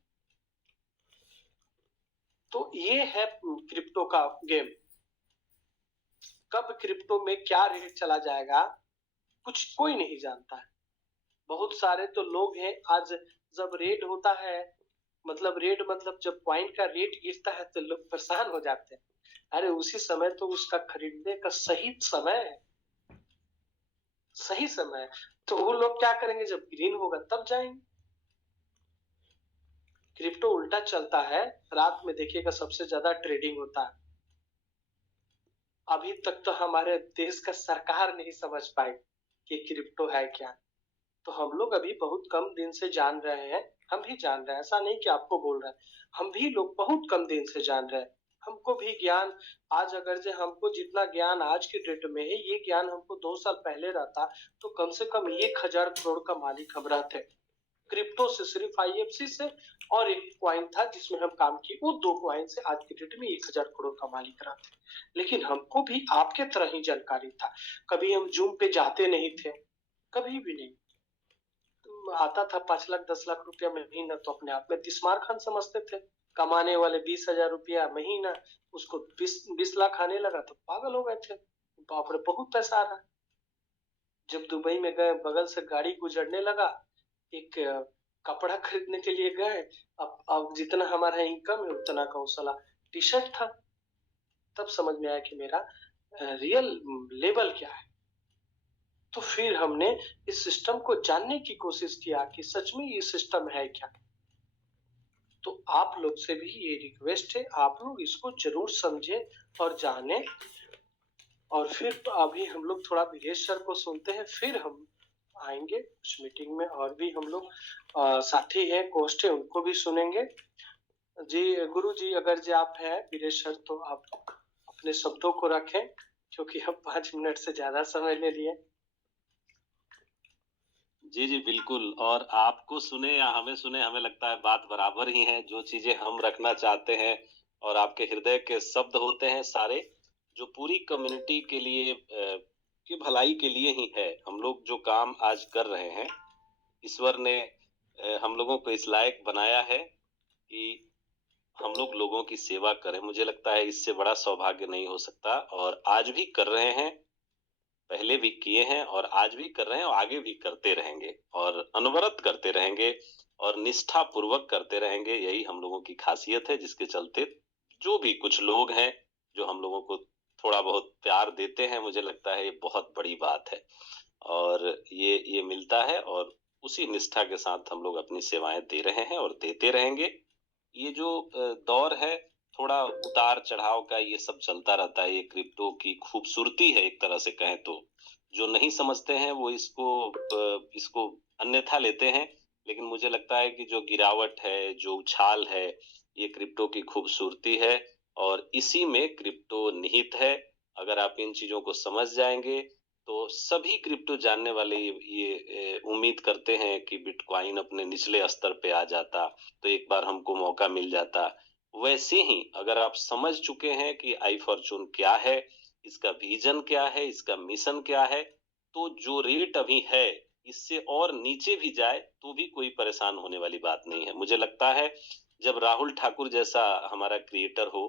तो ये है क्रिप्टो का गेम। कब क्रिप्टो में क्या रेट चला जाएगा कुछ कोई नहीं जानता है। बहुत सारे तो लोग हैं आज जब रेट होता है मतलब जब कॉइन का रेट गिरता है तो लोग परेशान हो जाते हैं। अरे उसी समय तो उसका खरीदने का सही समय है, सही समय है। तो वो लोग क्या करेंगे जब ग्रीन होगा तब जाएंगे। क्रिप्टो उल्टा चलता है, रात में देखिएगा सबसे ज्यादा ट्रेडिंग होता है। अभी तक तो हमारे देश का सरकार नहीं समझ पाई कि क्रिप्टो है क्या। तो हम लोग अभी बहुत कम दिन से जान रहे हैं। हम भी जान रहे हैं, ऐसा नहीं कि आपको बोल रहे हैं। हम भी लोग बहुत कम दिन से जान रहे हैं। हमको भी ज्ञान आज अगर जो हमको जितना ज्ञान आज के डेट में है ये ज्ञान हमको 2 साल पहले रहता तो कम से कम 1000 करोड़ का मालिक हम रहते। क्रिप्टो से सिर्फ आईएफसी से और एक कॉइन था जिसमें हम काम किए, वो 2 कॉइन से आज के डेट में 1000 करोड़ का मालिक रहते। लेकिन हमको भी आपके तरह ही जानकारी था। कभी हम जूम पे जाते नहीं थे, कभी भी नहीं। आता था 5 लाख 10 लाख रुपया महीना तो अपने आप में तिस्मार खान समझते थे। कमाने वाले 20,000 रुपया महीना उसको 20 लाख आने लगा तो पागल हो गए थे। बाप रे बहुत पैसा आ रहा है। जब दुबई में गए बगल से गाड़ी गुजरने लगा, एक कपड़ा खरीदने के लिए गए, अब जितना हमारा इनकम है उतना का वो साला टी शर्ट था। तब समझ में आया कि मेरा रियल लेवल क्या है। तो फिर हमने इस सिस्टम को जानने की कोशिश किया कि सच में ये सिस्टम है क्या। तो आप लोग से भी ये रिक्वेस्ट है, आप लोग इसको जरूर समझें और जानें। और फिर अभी हम लोग थोड़ा वीरेश सर को सुनते हैं, फिर हम आएंगे उस मीटिंग में और भी हम लोग साथी हैं कोस्ट है उनको भी सुनेंगे। जी गुरु जी अगर जी आप हैं वीरेश सर तो आप अपने शब्दों को रखें क्योंकि हम 5 मिनट से ज्यादा समय ले लिए। जी जी बिल्कुल। और आपको सुने या हमें सुने, हमें लगता है बात बराबर ही है। जो चीजें हम रखना चाहते हैं और आपके हृदय के शब्द होते हैं सारे, जो पूरी कम्युनिटी के लिए की भलाई के लिए ही है। हम लोग जो काम आज कर रहे हैं, ईश्वर ने हम लोगों को इस लायक बनाया है कि हम लोग लोगों की सेवा करें। मुझे लगता है इससे बड़ा सौभाग्य नहीं हो सकता, और आज भी कर रहे हैं, पहले भी किए हैं और आज भी कर रहे हैं और आगे भी करते रहेंगे और अनवरत करते रहेंगे और निष्ठा पूर्वक करते रहेंगे। यही हम लोगों की खासियत है, जिसके चलते जो भी कुछ लोग हैं जो हम लोगों को थोड़ा बहुत प्यार देते हैं, मुझे लगता है ये बहुत बड़ी बात है। और ये मिलता है और उसी निष्ठा के साथ हम लोग अपनी सेवाएं दे रहे हैं और देते रहेंगे। ये जो दौर है, थोड़ा उतार चढ़ाव का, ये सब चलता रहता है। ये क्रिप्टो की खूबसूरती है एक तरह से कहें तो। जो नहीं समझते हैं वो इसको अन्यथा लेते हैं, लेकिन मुझे लगता है कि जो गिरावट है, जो उछाल है, ये क्रिप्टो की खूबसूरती है और इसी में क्रिप्टो निहित है। अगर आप इन चीजों को समझ जाएंगे तो सभी क्रिप्टो जानने वाले ये उम्मीद करते हैं कि बिटकॉइन अपने निचले स्तर पे आ जाता तो एक बार हमको मौका मिल जाता। वैसे ही अगर आप समझ चुके हैं कि आई फॉर्चून क्या है, इसका विजन क्या है, इसका मिशन क्या है, तो जो रेट अभी है इससे और नीचे भी जाए तो भी कोई परेशान होने वाली बात नहीं है। मुझे लगता है जब राहुल ठाकुर जैसा हमारा क्रिएटर हो,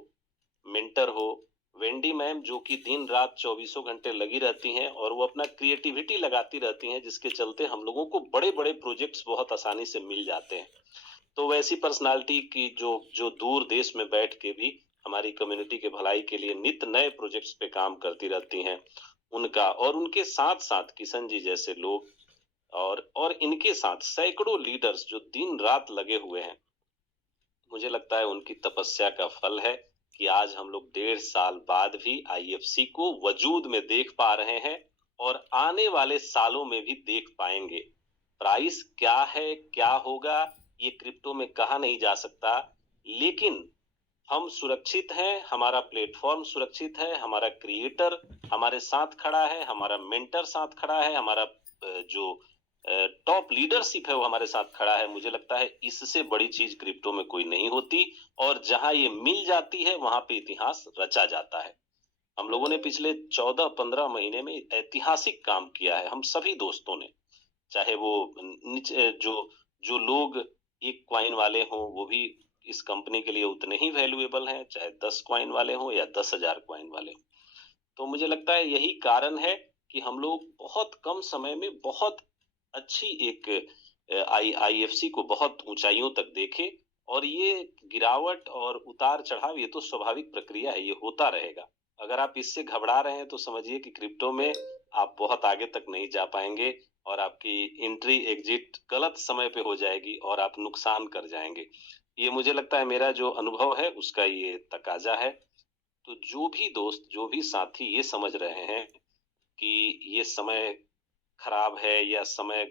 मेंटर हो, वेंडी मैम जो कि दिन रात चौबीसों घंटे लगी रहती हैं और वो अपना क्रिएटिविटी लगाती रहती हैं, जिसके चलते हम लोगों को बड़े बड़े प्रोजेक्ट्स बहुत आसानी से मिल जाते हैं। तो वैसी पर्सनालिटी की जो जो दूर देश में बैठ के भी हमारी कम्युनिटी के भलाई के लिए नित नए प्रोजेक्ट्स पे काम करती रहती हैं, उनका और उनके साथ साथ किशन जी जैसे लोग और इनके साथ सैकड़ों लीडर्स जो दिन रात लगे हुए हैं, मुझे लगता है उनकी तपस्या का फल है कि आज हम लोग 1.5 साल बाद भी आईएफसी को वजूद में देख पा रहे हैं और आने वाले सालों में भी देख पाएंगे। प्राइस क्या है, क्या होगा, ये क्रिप्टो में कहा नहीं जा सकता, लेकिन हम सुरक्षित हैं, हमारा प्लेटफॉर्म सुरक्षित है, हमारा क्रिएटर हमारे साथ खड़ा है, हमारा मेंटर साथ खड़ा है, हमारा जो टॉप लीडरशिप है वो हमारे साथ खड़ा है। मुझे लगता है इससे बड़ी चीज क्रिप्टो में कोई नहीं होती और जहां ये मिल जाती है वहां पे इतिहास रचा जाता है। हम लोगों ने पिछले 14-15 महीने में ऐतिहासिक काम किया है, हम सभी दोस्तों ने, चाहे वो जो जो लोग 1 कॉइन वाले हों वो भी इस कंपनी के लिए उतने ही वैल्यूएबल हैं, चाहे 10 कॉइन वाले हों या 10,000 कॉइन वाले हों। तो मुझे लगता है यही कारण है कि हम लोग बहुत कम समय में बहुत अच्छी एक आईएफसी को बहुत ऊंचाइयों तक देखे और ये गिरावट और उतार चढ़ाव ये तो स्वाभाविक प्रक्रिया है, ये होता रहेगा। अगर आप इससे घबरा रहे हैं तो समझिए कि क्रिप्टो में आप बहुत आगे तक नहीं जा पाएंगे और आपकी एंट्री एग्जिट गलत समय पे हो जाएगी और आप नुकसान कर जाएंगे। ये मुझे लगता है मेरा जो अनुभव है उसका ये तकाजा है। तो जो भी दोस्त, जो भी साथी ये समझ रहे हैं कि ये समय खराब है या समय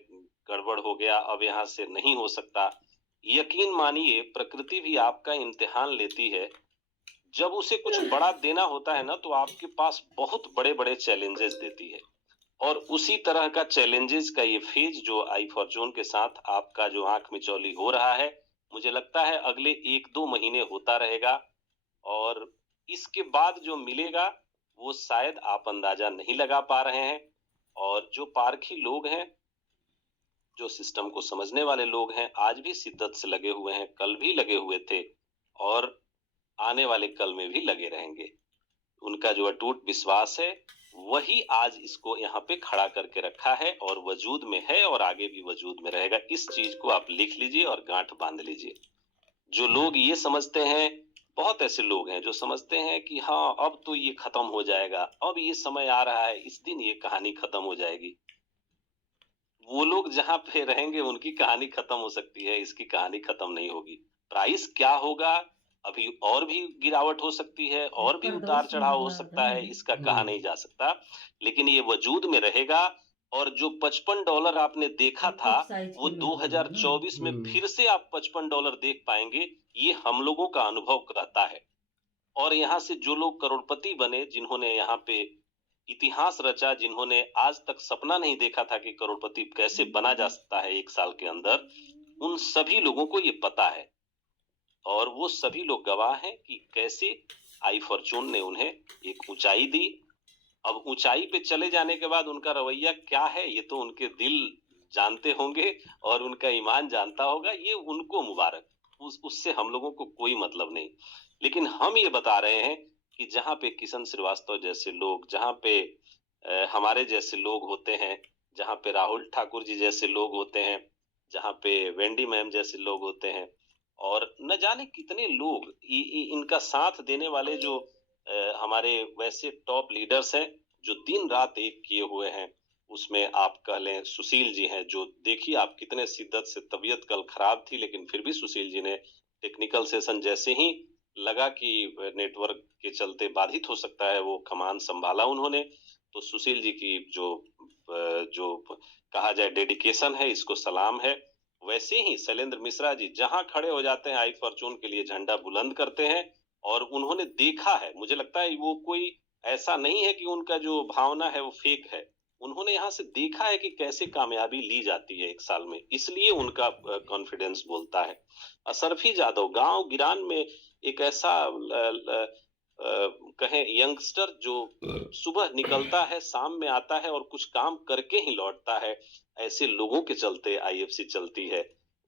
गड़बड़ हो गया, अब यहाँ से नहीं हो सकता, यकीन मानिए प्रकृति भी आपका इम्तिहान लेती है। जब उसे कुछ बड़ा देना होता है ना तो आपके पास बहुत बड़े बड़े चैलेंजेस देती है और उसी तरह का चैलेंजेस का ये फेज जो आई फॉर्चून के साथ आपका जो आंख मिचौली हो रहा है, मुझे लगता है अगले 1-2 महीने होता रहेगा और इसके बाद जो मिलेगा वो शायद आप अंदाजा नहीं लगा पा रहे हैं। और जो पारखी लोग हैं, जो सिस्टम को समझने वाले लोग हैं, आज भी शिद्दत से लगे हुए हैं, कल भी लगे हुए थे और आने वाले कल में भी लगे रहेंगे। उनका जो अटूट विश्वास है वही आज इसको यहाँ पे खड़ा करके रखा है और वजूद में है और आगे भी वजूद में रहेगा। इस चीज को आप लिख लीजिए और गांठ बांध लीजिए। जो लोग ये समझते हैं, बहुत ऐसे लोग हैं जो समझते हैं कि हाँ अब तो ये खत्म हो जाएगा, अब ये समय आ रहा है, इस दिन ये कहानी खत्म हो जाएगी। वो लोग जहां पे रहेंगे उनकी कहानी खत्म हो सकती है, इसकी कहानी खत्म नहीं होगी। प्राइस क्या होगा, अभी और भी गिरावट हो सकती है और भी उतार चढ़ाव हो सकता है, इसका कहा नहीं जा सकता, लेकिन ये वजूद में रहेगा। और जो $55 आपने देखा था वो 2024 में फिर से आप $55 देख पाएंगे, ये हम लोगों का अनुभव कहता है। और यहाँ से जो लोग करोड़पति बने, जिन्होंने यहाँ पे इतिहास रचा, जिन्होंने आज तक सपना नहीं देखा था कि करोड़पति कैसे बना जा सकता है 1 साल के अंदर, उन सभी लोगों को ये पता है और वो सभी लोग गवाह हैं कि कैसे आई फॉर्चून ने उन्हें एक ऊंचाई दी। अब ऊंचाई पे चले जाने के बाद उनका रवैया क्या है ये तो उनके दिल जानते होंगे और उनका ईमान जानता होगा, ये उनको मुबारक, उससे हम लोगों को कोई मतलब नहीं। लेकिन हम ये बता रहे हैं कि जहाँ पे किशन श्रीवास्तव जैसे लोग, जहाँ पे हमारे जैसे लोग होते हैं, जहाँ पे राहुल ठाकुर जी जैसे लोग होते हैं, जहाँ पे वेंडी मैम जैसे लोग होते हैं और न जाने कितने लोग इनका साथ देने वाले जो हमारे वैसे टॉप लीडर्स हैं जो दिन रात एक किए हुए हैं। उसमें आप कह लें सुशील जी हैं, जो देखिए आप कितने शिद्दत से, तबीयत कल खराब थी लेकिन फिर भी सुशील जी ने टेक्निकल सेशन जैसे ही लगा कि नेटवर्क के चलते बाधित हो सकता है वो कमान संभाला उन्होंने। तो सुशील जी की जो कहा जाए डेडिकेशन है, इसको सलाम है। वैसे ही शैलेंद्र मिश्रा जी जहां खड़े हो जाते हैं आई फॉर्चून के लिए झंडा बुलंद करते हैं और उन्होंने देखा है, मुझे लगता है वो कोई ऐसा नहीं है कि उनका जो भावना है वो फेक है, उन्होंने यहाँ से देखा है कि कैसे कामयाबी ली जाती है 1 साल में, इसलिए उनका कॉन्फिडेंस बोलता है। अशरफी जादव गांव गिरान में एक ऐसा कहें यंगस्टर जो सुबह निकलता है, शाम में आता है और कुछ काम करके ही लौटता है, ऐसे लोगों के चलते आईएफसी चलती है।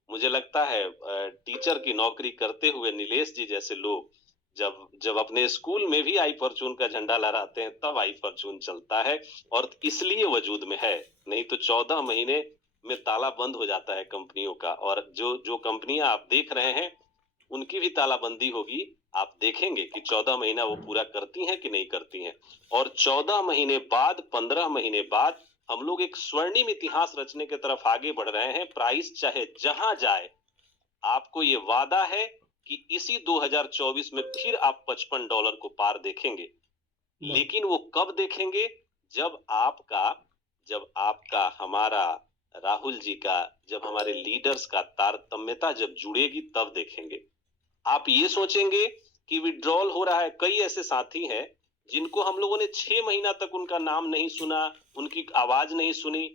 मुझे लगता है टीचर की नौकरी करते हुए नीलेश जी जैसे लोग जब जब अपने स्कूल में भी आई फॉर्चून का झंडा लहराते हैं तब आई फॉर्चून चलता है, और इसलिए वजूद में है। नहीं तो 14 महीने में ताला बंद हो जाता है कंपनियों का। और जो जो कंपनियां आप देख रहे हैं उनकी भी तालाबंदी होगी। आप देखेंगे कि 14 महीना वो पूरा करती हैं कि नहीं करती हैं। और 14 महीने बाद, 15 महीने बाद हम लोग एक स्वर्णिम इतिहास रचने की तरफ आगे बढ़ रहे हैं। प्राइस चाहे जहां जाए, आपको ये वादा है कि इसी 2024 में फिर आप $55 को पार देखेंगे। लेकिन वो कब देखेंगे? जब आपका जब आपका हमारा राहुल जी का, जब हमारे लीडर्स का तारतम्यता जब जुड़ेगी तब देखेंगे। आप ये सोचेंगे कि विड्रॉल हो रहा है। कई ऐसे साथी हैं जिनको हम लोगों ने 6 महीना तक उनका नाम नहीं सुना, उनकी आवाज नहीं सुनी,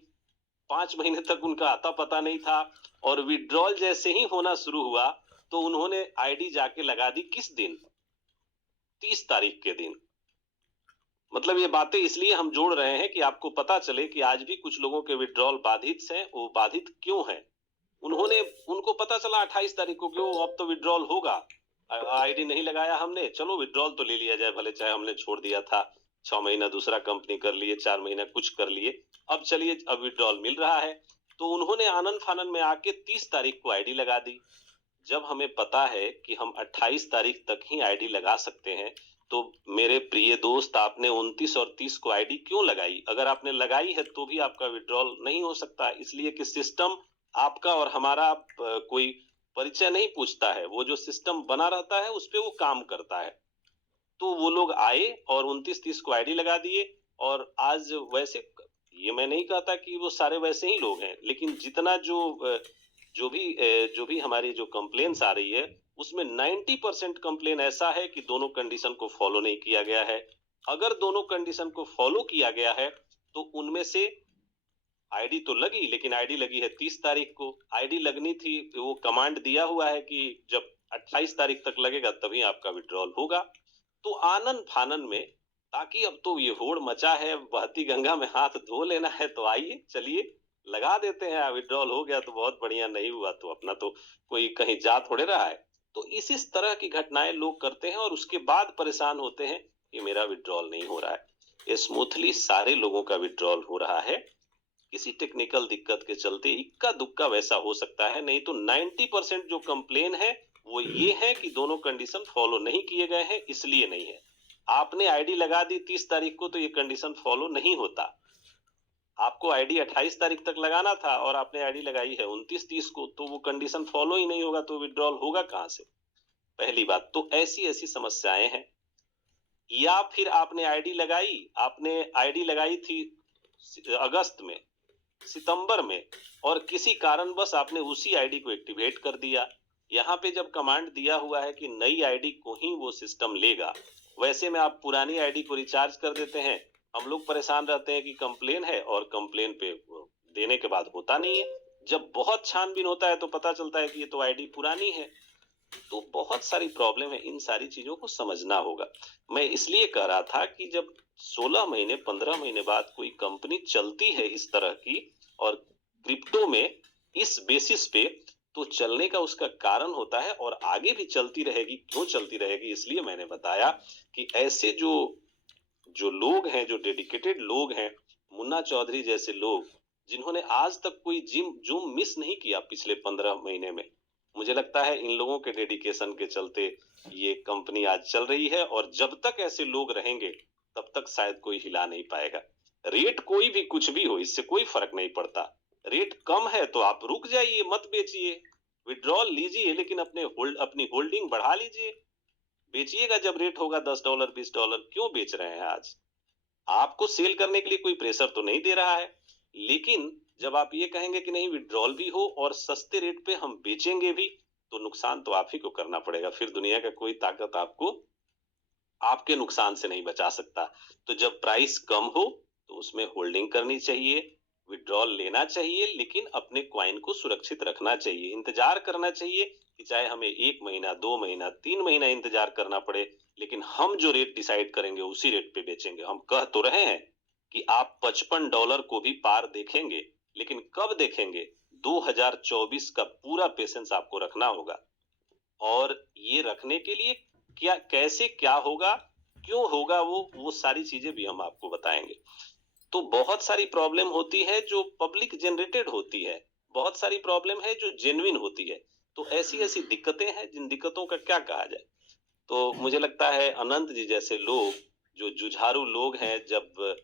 5 महीने तक उनका आता पता नहीं था, और विड्रॉल जैसे ही होना शुरू हुआ तो उन्होंने आईडी जाके लगा दी। किस दिन? 30 तारीख के दिन। मतलब ये बातें इसलिए हम जोड़ रहे हैं कि आपको पता चले कि आज भी कुछ लोगों के विड्रॉल बाधित हैं। वो बाधित क्यों हैं? उनको पता चला 28 तारीख को कि अब तो विड्रॉल होगा, आईडी नहीं लगाया हमने, चलो विड्रॉल तो ले लिया जाए, भले चाहे हमने छोड़ दिया था 6 महीना दूसरा कंपनी कर लिए, 4 महीना कुछ कर लिए, अब चलिए अब विड्रॉल मिल रहा है। तो उन्होंने आनंद फानन में आके 30 तारीख को आईडी लगा दी। जब हमें पता है कि हम 28 तारीख तक ही आईडी लगा सकते हैं, तो मेरे प्रिय दोस्त, आपने 29 और 30 को आईडी क्यों लगाई? अगर आपने लगाई है तो भी आपका विड्रॉल नहीं हो सकता, इसलिए कि सिस्टम आपका और हमारा कोई परिचय नहीं पूछता है। वो जो सिस्टम बना रहता है उस पे वो काम करता है। तो वो लोग आए और 29-30 को आईडी लगा दिए। और आज वैसे, ये मैं नहीं कहता कि वो सारे वैसे ही लोग हैं, लेकिन जितना जो भी हमारी जो कंप्लेन्स आ रही है उसमें 90% कंप्लेन ऐसा है कि दोनों कंडीशन को फॉलो नहीं किया गया है। अगर दोनों कंडीशन को फॉलो किया गया है तो उनमें से आईडी तो लगी, लेकिन आईडी लगी है 30 तारीख को। आईडी लगनी थी, वो कमांड दिया हुआ है कि जब 28 तारीख तक लगेगा तभी आपका विड्रॉल होगा। तो आनन फानन में, ताकि अब तो ये होड़ मचा है, बहती गंगा में हाथ धो लेना है, तो आइए चलिए लगा देते हैं। विड्रॉल हो गया तो बहुत बढ़िया, नहीं हुआ तो अपना तो कोई कहीं जा थोड़े रहा है। तो इस तरह की घटनाएं लोग करते हैं और उसके बाद परेशान होते हैं कि मेरा विड्रॉल नहीं हो रहा है। स्मूथली सारे लोगों का विड्रॉल हो रहा है। किसी टेक्निकल दिक्कत के चलते इक्का दुक्का वैसा हो सकता है, नहीं तो 90% जो कंप्लेन है वो ये है कि दोनों कंडीशन फॉलो नहीं किए गए हैं, इसलिए नहीं है। आपने आईडी लगा दी 30 तारीख को तो ये कंडीशन फॉलो नहीं होता। आपको आईडी 28 तारीख तक लगाना था और आपने आईडी लगाई है 29-30 को, तो वो कंडीशन फॉलो ही नहीं होगा, तो विड्रॉल होगा कहां से? पहली बात तो ऐसी समस्याएं हैं। या फिर आपने आईडी लगाई थी अगस्त में, सितंबर में, और किसी कारणवश आपने उसी आईडी को एक्टिवेट कर दिया। यहाँ पे जब कमांड दिया हुआ है कि नई आईडी को ही वो सिस्टम लेगा, वैसे में आप पुरानी आईडी को रिचार्ज कर देते हैं। हम लोग परेशान रहते हैं कि कंप्लेन है और कंप्लेन पे देने के बाद होता नहीं है। जब बहुत छानबीन होता है तो पता चलता है कि ये तो आईडी पुरानी है। तो बहुत सारी प्रॉब्लम है, इन सारी चीजों को समझना होगा। मैं इसलिए कह रहा था कि जब 16 महीने 15 महीने बाद कोई कंपनी चलती है इस तरह की, और क्रिप्टो में इस बेसिस पे, तो चलने का उसका कारण होता है और आगे भी चलती रहेगी। क्यों चलती रहेगी? इसलिए मैंने बताया कि ऐसे जो लोग हैं, जो डेडिकेटेड लोग हैं, मुन्ना चौधरी जैसे लोग, जिन्होंने आज तक कोई जूम मिस नहीं किया पिछले 15 महीने में, मुझे लगता है इन लोगों के डेडिकेशन के चलते ये कंपनी आज चल रही है। और जब तक ऐसे लोग रहेंगे तब तक शायद कोई हिला नहीं पाएगा। रेट कोई भी कुछ भी हो, इससे कोई फर्क नहीं पड़ता। रेट कम है तो आप रुक जाइए, मत बेचिए, विड्रॉल लीजिए, लेकिन अपनी होल्डिंग बढ़ा लीजिए। बेचिएगा जब रेट होगा $10 $20। क्यों बेच रहे हैं आज? आपको सेल करने के लिए कोई प्रेशर तो नहीं दे रहा है। लेकिन जब आप ये कहेंगे कि नहीं विड्रॉल भी हो और सस्ते रेट पे हम बेचेंगे भी, तो नुकसान तो आप ही को करना पड़ेगा। फिर दुनिया का कोई ताकत आपको आपके नुकसान से नहीं बचा सकता। तो जब प्राइस कम हो तो उसमें होल्डिंग करनी चाहिए, विड्रॉल लेना चाहिए, लेकिन अपने क्वाइन को सुरक्षित रखना चाहिए। इंतजार करना चाहिए कि चाहे हमें 1 महीना 2 महीना 3 महीना इंतजार करना पड़े, लेकिन हम जो रेट डिसाइड करेंगे उसी रेट पे बेचेंगे। हम कह तो रहे हैं कि आप $55 को भी पार देखेंगे, लेकिन कब देखेंगे? 2024 का पूरा पेशेंस आपको रखना होगा। और ये रखने के लिए क्या कैसे क्या होगा, क्यों होगा वो सारी चीजें भी हम आपको बताएंगे। तो बहुत सारी प्रॉब्लम होती है जो पब्लिक जनरेटेड होती है, बहुत सारी प्रॉब्लम है जो जेन्युइन होती है। तो ऐसी-ऐसी दिक्कतें हैं जिन दिक्कतों का क्या कहा जाए? तो मुझे लगता है अनंत जी जैसे लोग, जो जुझारू लोग हैं, जब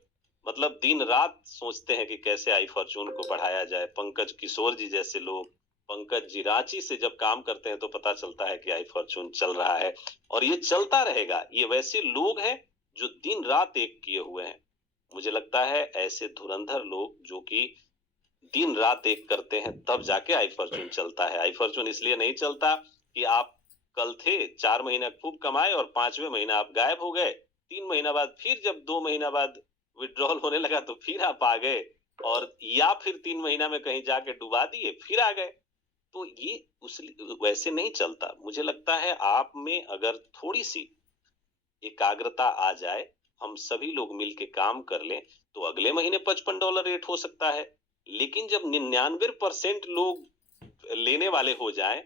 मतलब दिन-रात सोचते हैं कि कैसे आई फॉर्च्यून को बढ़ाया जाए। पंकज किशोर जी जैसे लोग, पंकज जी रांची से जब काम करते हैं तो पता चलता है कि आई फॉर्च्यून चल रहा है और ये चलता रहेगा। ये वैसे लोग हैं जो दिन-रात एक किए हुए हैं। मुझे लगता है ऐसे धुरंधर लोग जो कि दिन रात एक करते हैं तब जाके आई फॉर्च्यून चलता है। आई फॉर्च्यून इसलिए नहीं चलता कि आप कल थे, 4 महीना खूब कमाए और 5वें महीना आप गायब हो गए। 3 महीना बाद फिर जब 2 महीना बाद विड्रॉल होने लगा तो फिर आप आ गए, और या फिर 3 महीना में कहीं जाके डुबा दिए फिर आ गए। तो ये उस वैसे नहीं चलता। मुझे लगता है आप में अगर थोड़ी सी एकाग्रता आ जाए, हम सभी लोग मिलके काम कर लें, तो अगले महीने $55 रेट हो सकता है। लेकिन जब 99% लोग लेने वाले हो जाएं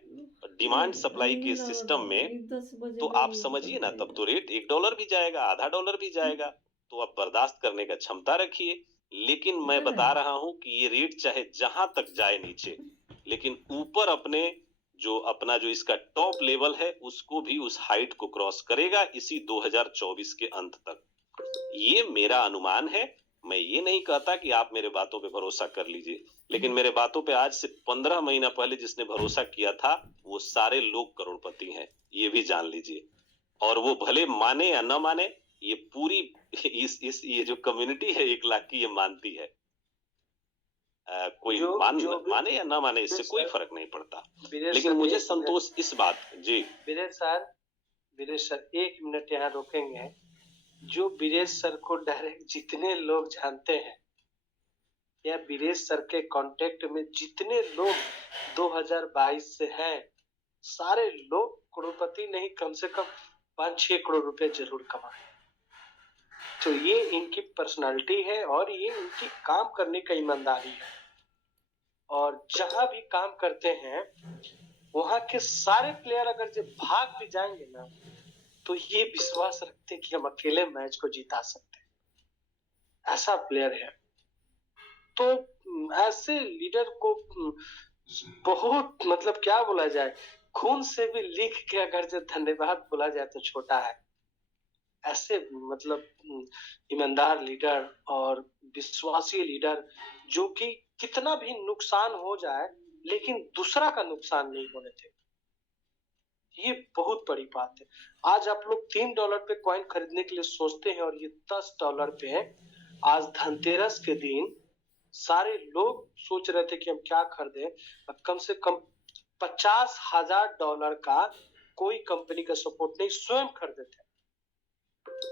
डिमांड सप्लाई के सिस्टम में, तो आप समझिए ना, तब तो रेट $1 भी जाएगा, आधा डॉलर भी जाएगा। तो आप बर्दाश्त करने का क्षमता रखिए। लेकिन मैं बता रहा हूं कि ये रेट चाहे जहां तक जाए नीचे, लेकिन ऊपर अपने जो अपना जो इसका टॉप लेवल है उसको भी उस हाइट को क्रॉस करेगा इसी 2024 के अंत तक। ये मेरा अनुमान है। मैं ये नहीं कहता कि आप मेरे बातों पे भरोसा कर लीजिए, लेकिन मेरे बातों पे आज से 15 महीना पहले जिसने भरोसा किया था वो सारे लोग करोड़पति हैं, ये भी जान लीजिए। और वो भले माने या न माने, ये पूरी इस ये जो कम्युनिटी है 1 लाख की, ये मानती है। कोई माने या ना माने, इससे कोई फर्क नहीं पड़ता। लेकिन मुझे संतोष इस बात जी वीरेश सर 1 मिनट यहाँ रोकेंगे। जो वीरेश सर को डायरेक्ट जितने लोग जानते हैं या वीरेश सर के कांटेक्ट में जितने लोग 2022 से हैं, सारे लोग करोड़पति नहीं, कम से कम 5-6 करोड़ रुपए जरूर कमाए। तो ये इनकी पर्सनालिटी है और ये इनकी काम करने का ईमानदारी है। और जहां भी काम करते हैं वहां के सारे प्लेयर अगर जब भाग भी जाएंगे ना, तो ये विश्वास रखते हैं कि हम अकेले मैच को जिता सकते हैं। ऐसा प्लेयर है। तो ऐसे लीडर को बहुत मतलब क्या बोला जाए, खून से भी लिख के अगर जब धन्यवाद बोला जाए तो छोटा है। ऐसे मतलब ईमानदार लीडर और विश्वासी लीडर, जो कि कितना भी नुकसान हो जाए लेकिन दूसरा का नुकसान नहीं होने देते। ये बहुत बड़ी बात है। आज आप लोग $3 पे कॉइन खरीदने के लिए सोचते हैं और ये $10 पे है। आज धनतेरस के दिन सारे लोग सोच रहे थे कि हम क्या खरीदें, कम से कम $50,000 का कोई कंपनी का सपोर्ट नहीं, स्वयं खरीदे थे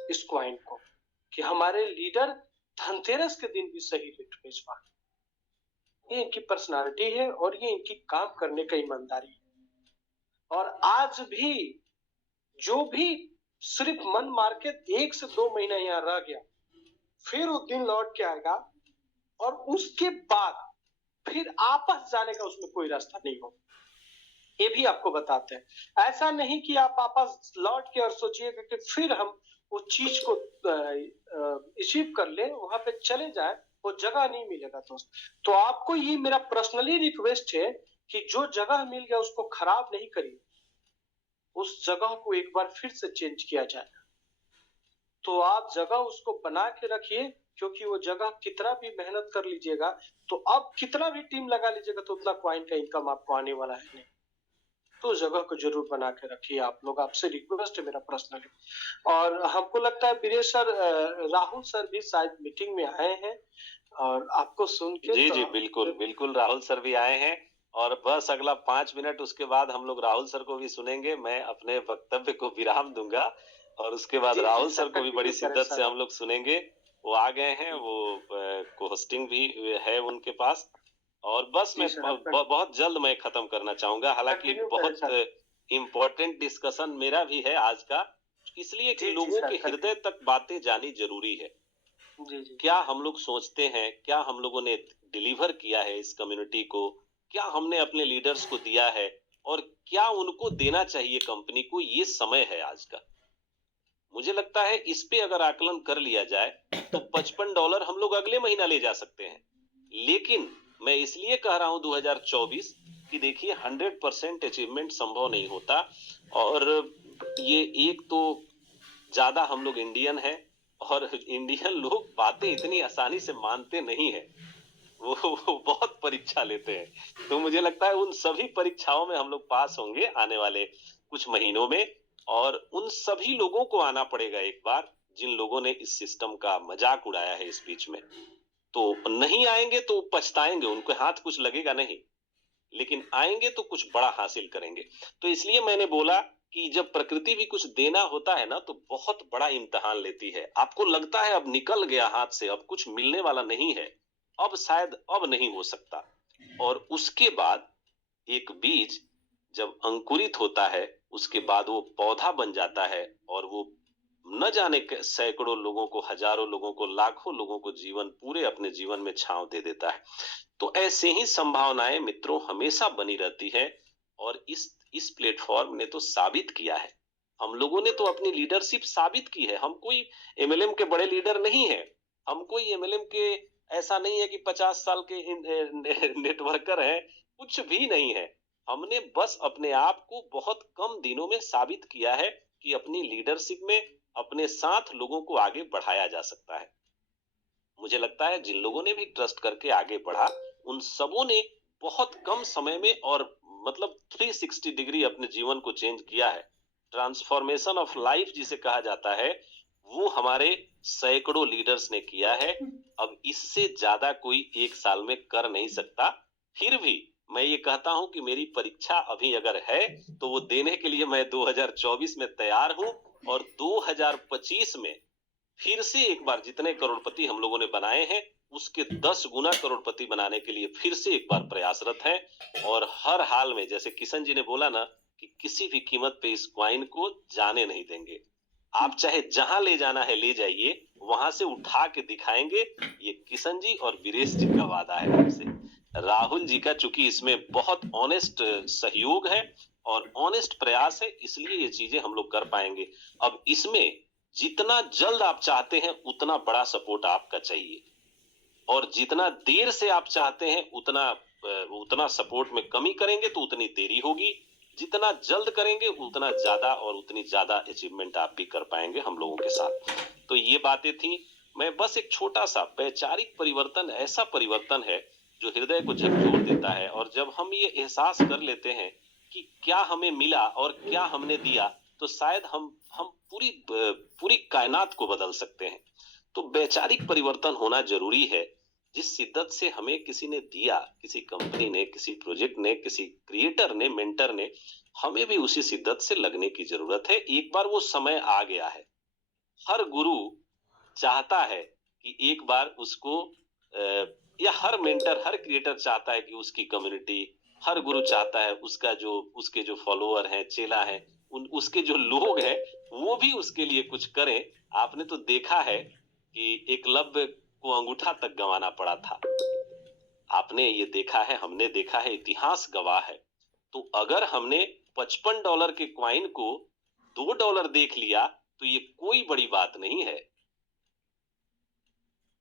इस कॉइन को, कि हमारे लीडर धनतेरस के दिन भी सही रेट बेच पाए। ये इनकी पर्सनालिटी है और ये इनकी काम करने का ईमानदारी है। और आज भी जो भी सिर्फ मन मार के 1 से 2 महीना यहाँ रह गया, फिर वो दिन लौट के आएगा और उसके बाद फिर आपस जाने का उसमें कोई रास्ता नहीं होगा। ये भी आपको बताते हैं। ऐसा नहीं कि आप आपस लौट के और सोचिएगा कि फिर हम वो चीज को अचीव कर ले, वहां पे चले जाए, वो जगह नहीं मिलेगा दोस्त। तो आपको ये मेरा पर्सनली रिक्वेस्ट है कि जो जगह मिल गया उसको खराब नहीं करिए, उस जगह को एक बार फिर से चेंज किया जाए। तो आप जगह उसको बना के रखिए, क्योंकि वो जगह कितना भी मेहनत कर लीजिएगा, तो अब कितना भी टीम लगा लीजिएगा तो उतना कॉइन का इनकम आपको आने वाला है नहीं। तो जगह को जरूर बना के रखिए आप लोग, आपसे रिक्वेस्ट है मेरा पर्सनली। और हमको लगता है वीरेश सर, राहुल सर भी शायद मीटिंग में आए हैं और आपको सुन के जी बिल्कुल बिल्कुल, राहुल सर भी आए हैं और बस अगला 5 मिनट उसके बाद हम लोग राहुल सर को भी सुनेंगे। मैं अपने वक्तव्य को विराम दूंगा और उसके बाद राहुल सर को भी बड़ी शिद्दत से हम लोग सुनेंगे। वो आ गए हैं, वो होस्टिंग भी है उनके पास। और बस मैं बहुत जल्द मैं खत्म करना चाहूंगा। हालांकि बहुत इम्पोर्टेंट डिस्कशन मेरा भी है आज का, इसलिए कि लोगों के हृदय तक बातें जानी जरूरी है। क्या हम लोग सोचते हैं, क्या हम लोगों ने डिलीवर किया है इस कम्युनिटी को, क्या हमने अपने लीडर्स को दिया है, और क्या उनको देना चाहिए कंपनी को, ये समय है आज का। मुझे लगता है इस पे अगर आकलन कर लिया जाए तो $55 हम लोग अगले महीना ले जा सकते हैं। लेकिन मैं इसलिए कह रहा हूं 2024 कि देखिए 100% अचीवमेंट संभव नहीं होता। और ये एक तो ज्यादा हम लोग इंडियन हैं, और इंडियन लोग बातें इतनी आसानी से मानते नहीं है। वो बहुत परीक्षा लेते हैं। तो मुझे लगता है उन सभी परीक्षाओं में हम लोग पास होंगे आने वाले कुछ महीनों में। और उन सभी लोगों को आना पड़ेगा एक बार जिन लोगों ने इस सिस्टम का मजाक उड़ाया है इस बीच में। तो नहीं आएंगे तो पछताएंगे, उनके हाथ कुछ लगेगा नहीं। लेकिन आएंगे तो कुछ बड़ा हासिल करेंगे। तो इसलिए मैंने बोला कि जब प्रकृति भी कुछ देना होता है ना तो बहुत बड़ा इम्तिहान लेती है। आपको लगता है अब निकल गया हाथ से, अब कुछ मिलने वाला नहीं है, अब शायद अब नहीं हो सकता। और उसके बाद एक बीज जब अंकुरित होता है उसके बाद वो पौधा बन जाता है, और वो न जाने सैकड़ों लोगों को, हजारों लोगों को, लाखों लोगों को जीवन, पूरे अपने जीवन में छांव दे देता है। तो ऐसे ही संभावनाएं मित्रों हमेशा बनी रहती है। और इस प्लेटफॉर्म ने तो साबित किया है, हम लोगों ने तो अपनी लीडरशिप साबित की है। हम कोई एमएलएम के बड़े लीडर नहीं है, हम कोई एमएलएम के ऐसा नहीं है कि 50 साल के नेटवर्कर हैं, कुछ भी नहीं है। हमने बस अपने आप को बहुत कम दिनों में साबित किया है कि अपनी लीडरशिप में अपने साथ लोगों को आगे बढ़ाया जा सकता है। मुझे लगता है जिन लोगों ने भी ट्रस्ट करके आगे बढ़ा उन सबों ने बहुत कम समय में और मतलब 360 डिग्री अपने जीवन को चेंज किया है। ट्रांसफॉर्मेशन ऑफ लाइफ जिसे कहा जाता है वो हमारे सैकड़ों लीडर्स ने किया है। अब इससे ज्यादा कोई एक साल में कर नहीं सकता। फिर भी मैं ये कहता हूं कि मेरी परीक्षा अभी अगर है तो वो देने के लिए मैं 2024 में तैयार हूं। और 2025 में फिर से एक बार जितने करोड़पति हम लोगों ने बनाए हैं उसके 10 गुना करोड़पति बनाने के लिए फिर से एक बार प्रयासरत हैं। और हर हाल में, जैसे किशन जी ने बोला ना, कि किसी भी कीमत पे इस क्वाइन को जाने नहीं देंगे। आप चाहे जहां ले जाना है ले जाइए, वहां से उठा के दिखाएंगे। ये किशन जी और वीरेश जी का वादा है हमसे। राहुल जी का चूंकि इसमें बहुत ऑनेस्ट सहयोग है और ऑनेस्ट प्रयास है, इसलिए ये चीजें हम लोग कर पाएंगे। अब इसमें जितना जल्द आप चाहते हैं उतना बड़ा सपोर्ट आपका चाहिए, और जितना देर से आप चाहते हैं उतना सपोर्ट में कमी करेंगे तो उतनी देरी होगी। जितना जल्द करेंगे उतना ज्यादा और उतनी ज्यादा अचीवमेंट आप भी कर पाएंगे हम लोगों के साथ। तो ये बातें थी। मैं बस एक छोटा सा वैचारिक परिवर्तन, ऐसा परिवर्तन है जो हृदय को झकझोर देता है। और जब हम ये एहसास कर लेते हैं कि क्या हमें मिला और क्या हमने दिया, तो शायद हम पूरी कायनात को बदल सकते हैं। तो वैचारिक परिवर्तन होना जरूरी है। जिस शिद्दत से हमें किसी ने दिया, किसी कंपनी ने, किसी प्रोजेक्ट ने, किसी क्रिएटर ने, मेंटर ने, हमें भी उसी शिद्दत से लगने की जरूरत है। एक बार वो समय आ गया है। हर गुरु चाहता है कि एक बार उसको या हर मेंटर, हर क्रिएटर चाहता है कि उसकी कम्युनिटी, हर गुरु चाहता है उसके जो फॉलोअर हैं, चेला हैं, उसके जो लोग हैं वो भी उसके लिए कुछ करें। आपने तो देखा है कि एकलव्य को अंगूठा तक गंवाना पड़ा था। आपने ये देखा है, हमने देखा है, इतिहास गवाह है। तो अगर हमने $55 के क्वाइन को $2 देख लिया तो ये कोई बड़ी बात नहीं है।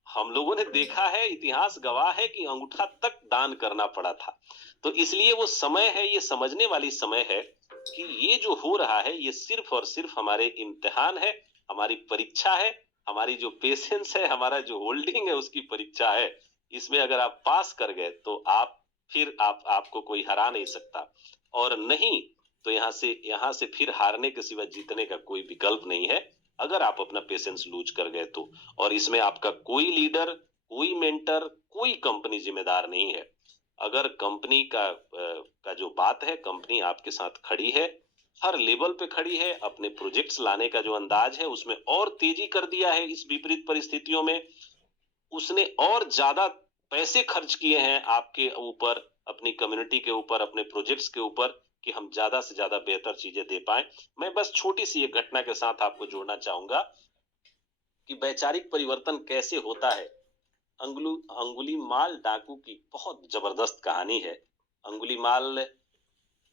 हम लोगों ने देखा है, इतिहास गवाह है कि अंगूठा तक दान करना पड़ा था। तो इसलिए वो समय है, ये समझने वाली समय है कि ये जो हो रहा है ये सिर्फ और सिर्फ हमारे इम्तिहान है, हमारी परीक्षा है, हमारी जो पेशेंस है, हमारा जो होल्डिंग है उसकी परीक्षा है। इसमें अगर आप पास कर गए तो आपको कोई हरा नहीं सकता, और नहीं तो यहाँ से फिर हारने के सिवा जीतने का कोई विकल्प नहीं है अगर आप अपना पेशेंस लूज कर गए तो। और इसमें आपका कोई लीडर, कोई मेंटर, कोई कंपनी जिम्मेदार नहीं है। अगर कंपनी का जो बात है, कंपनी आपके साथ खड़ी है, हर लेवल पे खड़ी है, अपने प्रोजेक्ट्स लाने का जो अंदाज है उसमें और तेजी कर दिया है इस विपरीत परिस्थितियों में। उसने और ज्यादा पैसे खर्च किए हैं आपके ऊपर, अपनी कम्युनिटी के ऊपर, अपने प्रोजेक्ट्स के ऊपर, कि हम ज्यादा से ज्यादा बेहतर चीजें दे पाए। मैं बस छोटी सी एक घटना के साथ आपको जोड़ना चाहूंगा कि वैचारिक परिवर्तन कैसे होता है। अंगुलीमाल डाकू की बहुत जबरदस्त कहानी है। अंगुलीमाल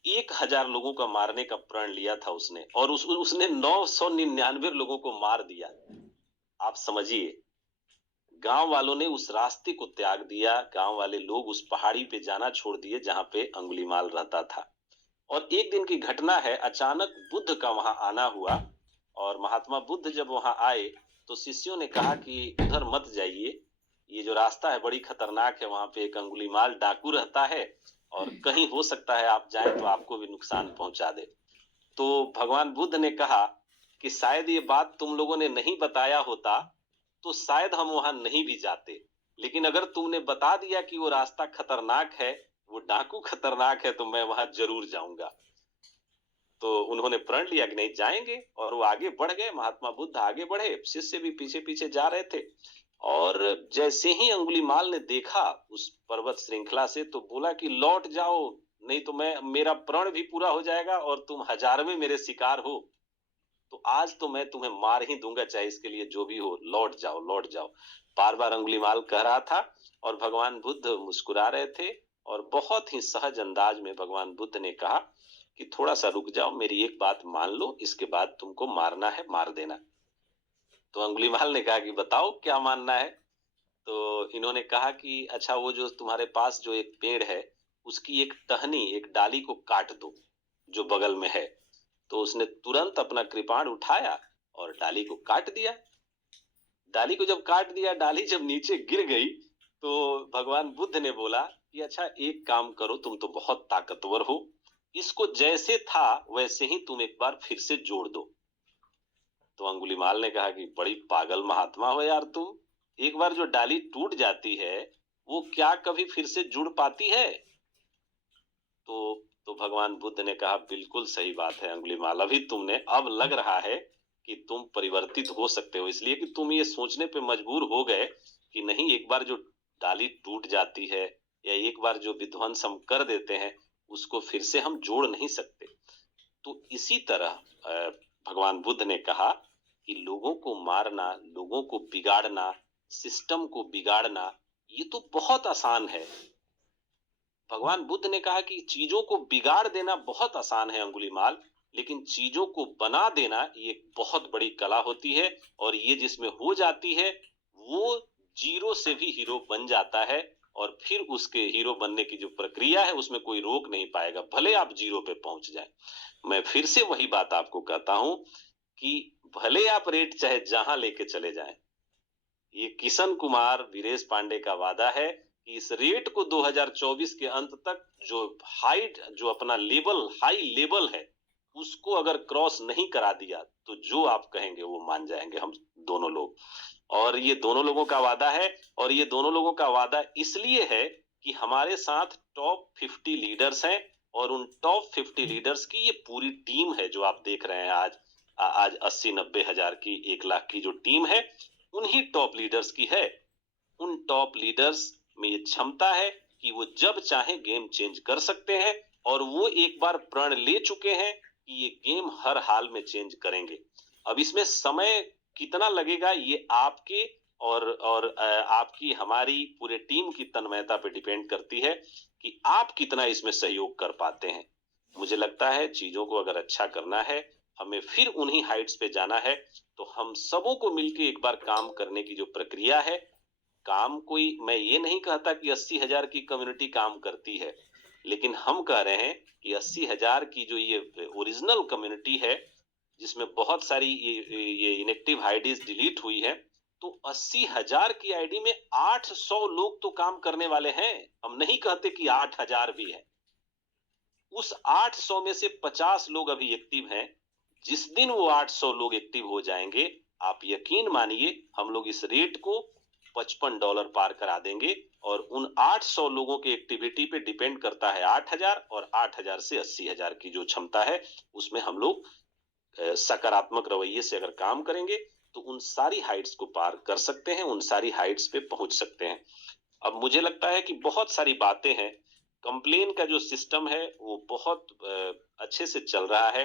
1000 लोगों का मारने का प्रण लिया था उसने, और उसने 999 लोगों को मार दिया। आप समझिए, गांव वालों ने उस रास्ते को त्याग दिया, गांव वाले लोग उस पहाड़ी पे जाना छोड़ दिए जहां पे अंगुलीमाल रहता था। और एक दिन की घटना है, अचानक बुद्ध का वहां आना हुआ, और महात्मा बुद्ध जब वहां आए तो शिष्यों ने कहा कि उधर मत जाइए, ये जो रास्ता है बड़ी खतरनाक है, वहां पे एक अंगुलीमाल डाकू रहता है, और कहीं हो सकता है आप जाएं तो आपको भी नुकसान पहुंचा दे। तो भगवान बुद्ध ने कहा कि शायद ये बात तुम लोगों ने नहीं बताया होता तो शायद हम वहां नहीं भी जाते, लेकिन अगर तुमने बता दिया कि वो रास्ता खतरनाक है, वो डाकू खतरनाक है, तो मैं वहां जरूर जाऊंगा। तो उन्होंने प्रण लिया कि नहीं जाएंगे, और वो आगे बढ़ गए। महात्मा बुद्ध आगे बढ़े, शिष्य भी पीछे पीछे जा रहे थे। और जैसे ही अंगुलीमाल ने देखा उस पर्वत श्रृंखला से, तो बोला कि लौट जाओ, नहीं तो मेरा प्रण भी पूरा हो जाएगा और तुम 1000वें मेरे शिकार हो। तो आज तो मैं तुम्हें मार ही दूंगा, चाहे इसके लिए जो भी हो, लौट जाओ लौट जाओ। बार बार अंगुलीमाल कह रहा था, और भगवान बुद्ध मुस्कुरा रहे थे, और बहुत ही सहज अंदाज में भगवान बुद्ध ने कहा कि थोड़ा सा रुक जाओ, मेरी एक बात मान लो, इसके बाद तुमको मारना है मार देना। तो अंगुलीमाल ने कहा कि बताओ क्या मानना है। तो इन्होंने कहा कि अच्छा, वो जो तुम्हारे पास जो एक पेड़ है, उसकी एक टहनी, एक डाली को काट दो जो बगल में है। तो उसने तुरंत अपना कृपाण उठाया और डाली को काट दिया। डाली को जब काट दिया, डाली जब नीचे गिर गई, तो भगवान बुद्ध ने बोला कि अच्छा एक काम करो, तुम तो बहुत ताकतवर हो, इसको जैसे था वैसे ही तुम एक बार फिर से जोड़ दो। तो अंगुलीमाल ने कहा कि बड़ी पागल महात्मा हो यार तुम, एक बार जो डाली टूट जाती है वो क्या कभी फिर से जुड़ पाती है। तो भगवान बुद्ध ने कहा बिल्कुल सही बात है अंगुलीमाल, अभी तुमने, अब लग रहा है कि तुम परिवर्तित हो सकते हो, इसलिए कि तुम ये सोचने पे मजबूर हो गए कि नहीं, एक बार जो डाली टूट जाती है या एक बार जो विध्वंस हम कर देते हैं उसको फिर से हम जोड़ नहीं सकते। तो इसी तरह भगवान बुद्ध ने कहा कि लोगों को मारना, लोगों को बिगाड़ना, सिस्टम को बिगाड़ना, ये तो बहुत आसान है। भगवान बुद्ध ने कहा कि चीजों को बिगाड़ देना बहुत आसान है अंगुलीमाल, लेकिन चीजों को बना देना ये बहुत बड़ी कला होती है, और ये जिसमें हो जाती है वो जीरो से भी हीरो बन जाता है, और फिर उसके हीरो बनने की जो प्रक्रिया है उसमें कोई रोक नहीं पाएगा, भले आप जीरो पे पहुंच जाए। मैं फिर से वही बात आपको कहता हूं कि भले आप रेट चाहे जहां लेके चले जाएं, ये किशन कुमार वीरेश पांडे का वादा है कि इस रेट को 2024 के अंत तक जो अपना लेवल, हाई लेवल है, उसको अगर क्रॉस नहीं करा दिया तो जो आप कहेंगे वो मान जाएंगे हम दोनों लोग। और ये दोनों लोगों का वादा है, और ये दोनों लोगों का वादा इसलिए है कि हमारे साथ टॉप 50 लीडर्स हैं, और उन टॉप 50 लीडर्स की ये पूरी टीम है जो आप देख रहे हैं आज। आज 80-90 हजार की, 1 लाख की जो टीम है, उन्हीं टॉप लीडर्स की है। उन टॉप लीडर्स में ये क्षमता है कि वो जब चाहे गेम चेंज कर सकते हैं, और वो एक बार प्रण ले चुके हैं कि ये गेम हर हाल में चेंज करेंगे। अब इसमें समय कितना लगेगा ये आपके और आपकी, हमारी पूरे टीम की तन्मयता पे डिपेंड करती है कि आप कितना इसमें सहयोग कर पाते हैं। मुझे लगता है चीजों को अगर अच्छा करना है, हमें फिर उन्हीं हाइट्स पे जाना है, तो हम सबों को मिलकर एक बार काम करने की जो प्रक्रिया है, काम कोई, मैं ये नहीं कहता कि 80,000 की कम्युनिटी काम करती है, लेकिन हम कह रहे हैं कि 80,000 की जो ये ओरिजिनल कम्युनिटी है, जिसमें बहुत सारी ये इनएक्टिव आईडीज डिलीट हुई है, तो 80,000 की आईडी में 800 लोग तो काम करने वाले हैं। हम नहीं कहते कि 8,000 भी है। उस 800 में से 50 लोग अभी एक्टिव हैं। जिस दिन वो 800 लोग एक्टिव हो जाएंगे, आप यकीन मानिए हम लोग इस रेट को $55 पार करा देंगे, और उन 800 लोगों के एक्टिविटी पे डिपेंड करता है 8,000, और 8,000 से 80,000 की जो क्षमता है उसमें हम लोग सकारात्मक रवैये से अगर काम करेंगे तो उन सारी हाइट्स को पार कर सकते हैं, उन सारी हाइट्स पे पहुंच सकते हैं। अब मुझे लगता है कि बहुत सारी बातें हैं, कंप्लेन का जो सिस्टम है वो बहुत अच्छे से चल रहा है।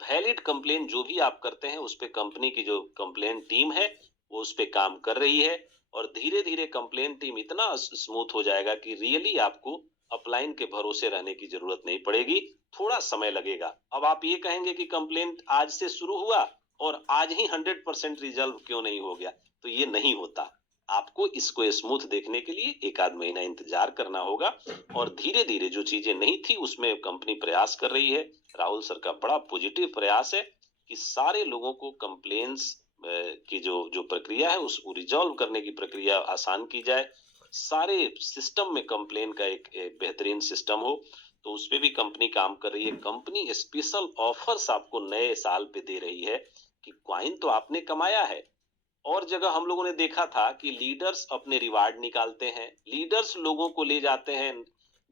वैलिड कंप्लेन जो भी आप करते हैं उस पे कंपनी की जो कंप्लेन टीम है वो उस पे काम कर रही है, और धीरे धीरे कंप्लेन टीम इतना स्मूथ हो जाएगा कि रियली आपको अपलाइन के भरोसे रहने की जरूरत नहीं पड़ेगी, थोड़ा समय लगेगा। अब आप ये कहेंगे कि कंप्लेंट आज से शुरू हुआ और आज ही 100% रिजल्व क्यों नहीं हो गया, तो ये नहीं होता। आपको इसको स्मूथ देखने के लिए एक आध महीना इंतजार करना होगा और धीरे धीरे जो चीजें नहीं थी उसमें कंपनी प्रयास कर रही है। राहुल सर का बड़ा पॉजिटिव प्रयास है कि सारे लोगों को कंप्लेंट्स की जो जो प्रक्रिया है उसको रिजॉल्व करने की प्रक्रिया आसान की जाए। सारे सिस्टम में कंप्लेन का एक बेहतरीन सिस्टम हो, तो उस पे भी कंपनी काम कर रही है। कंपनी स्पेशल ऑफर्स आपको नए साल पे दे रही है कि क्वाइन तो आपने कमाया है। और जगह हम लोगों ने देखा था कि लीडर्स अपने रिवार्ड निकालते हैं, लीडर्स लोगों को ले जाते हैं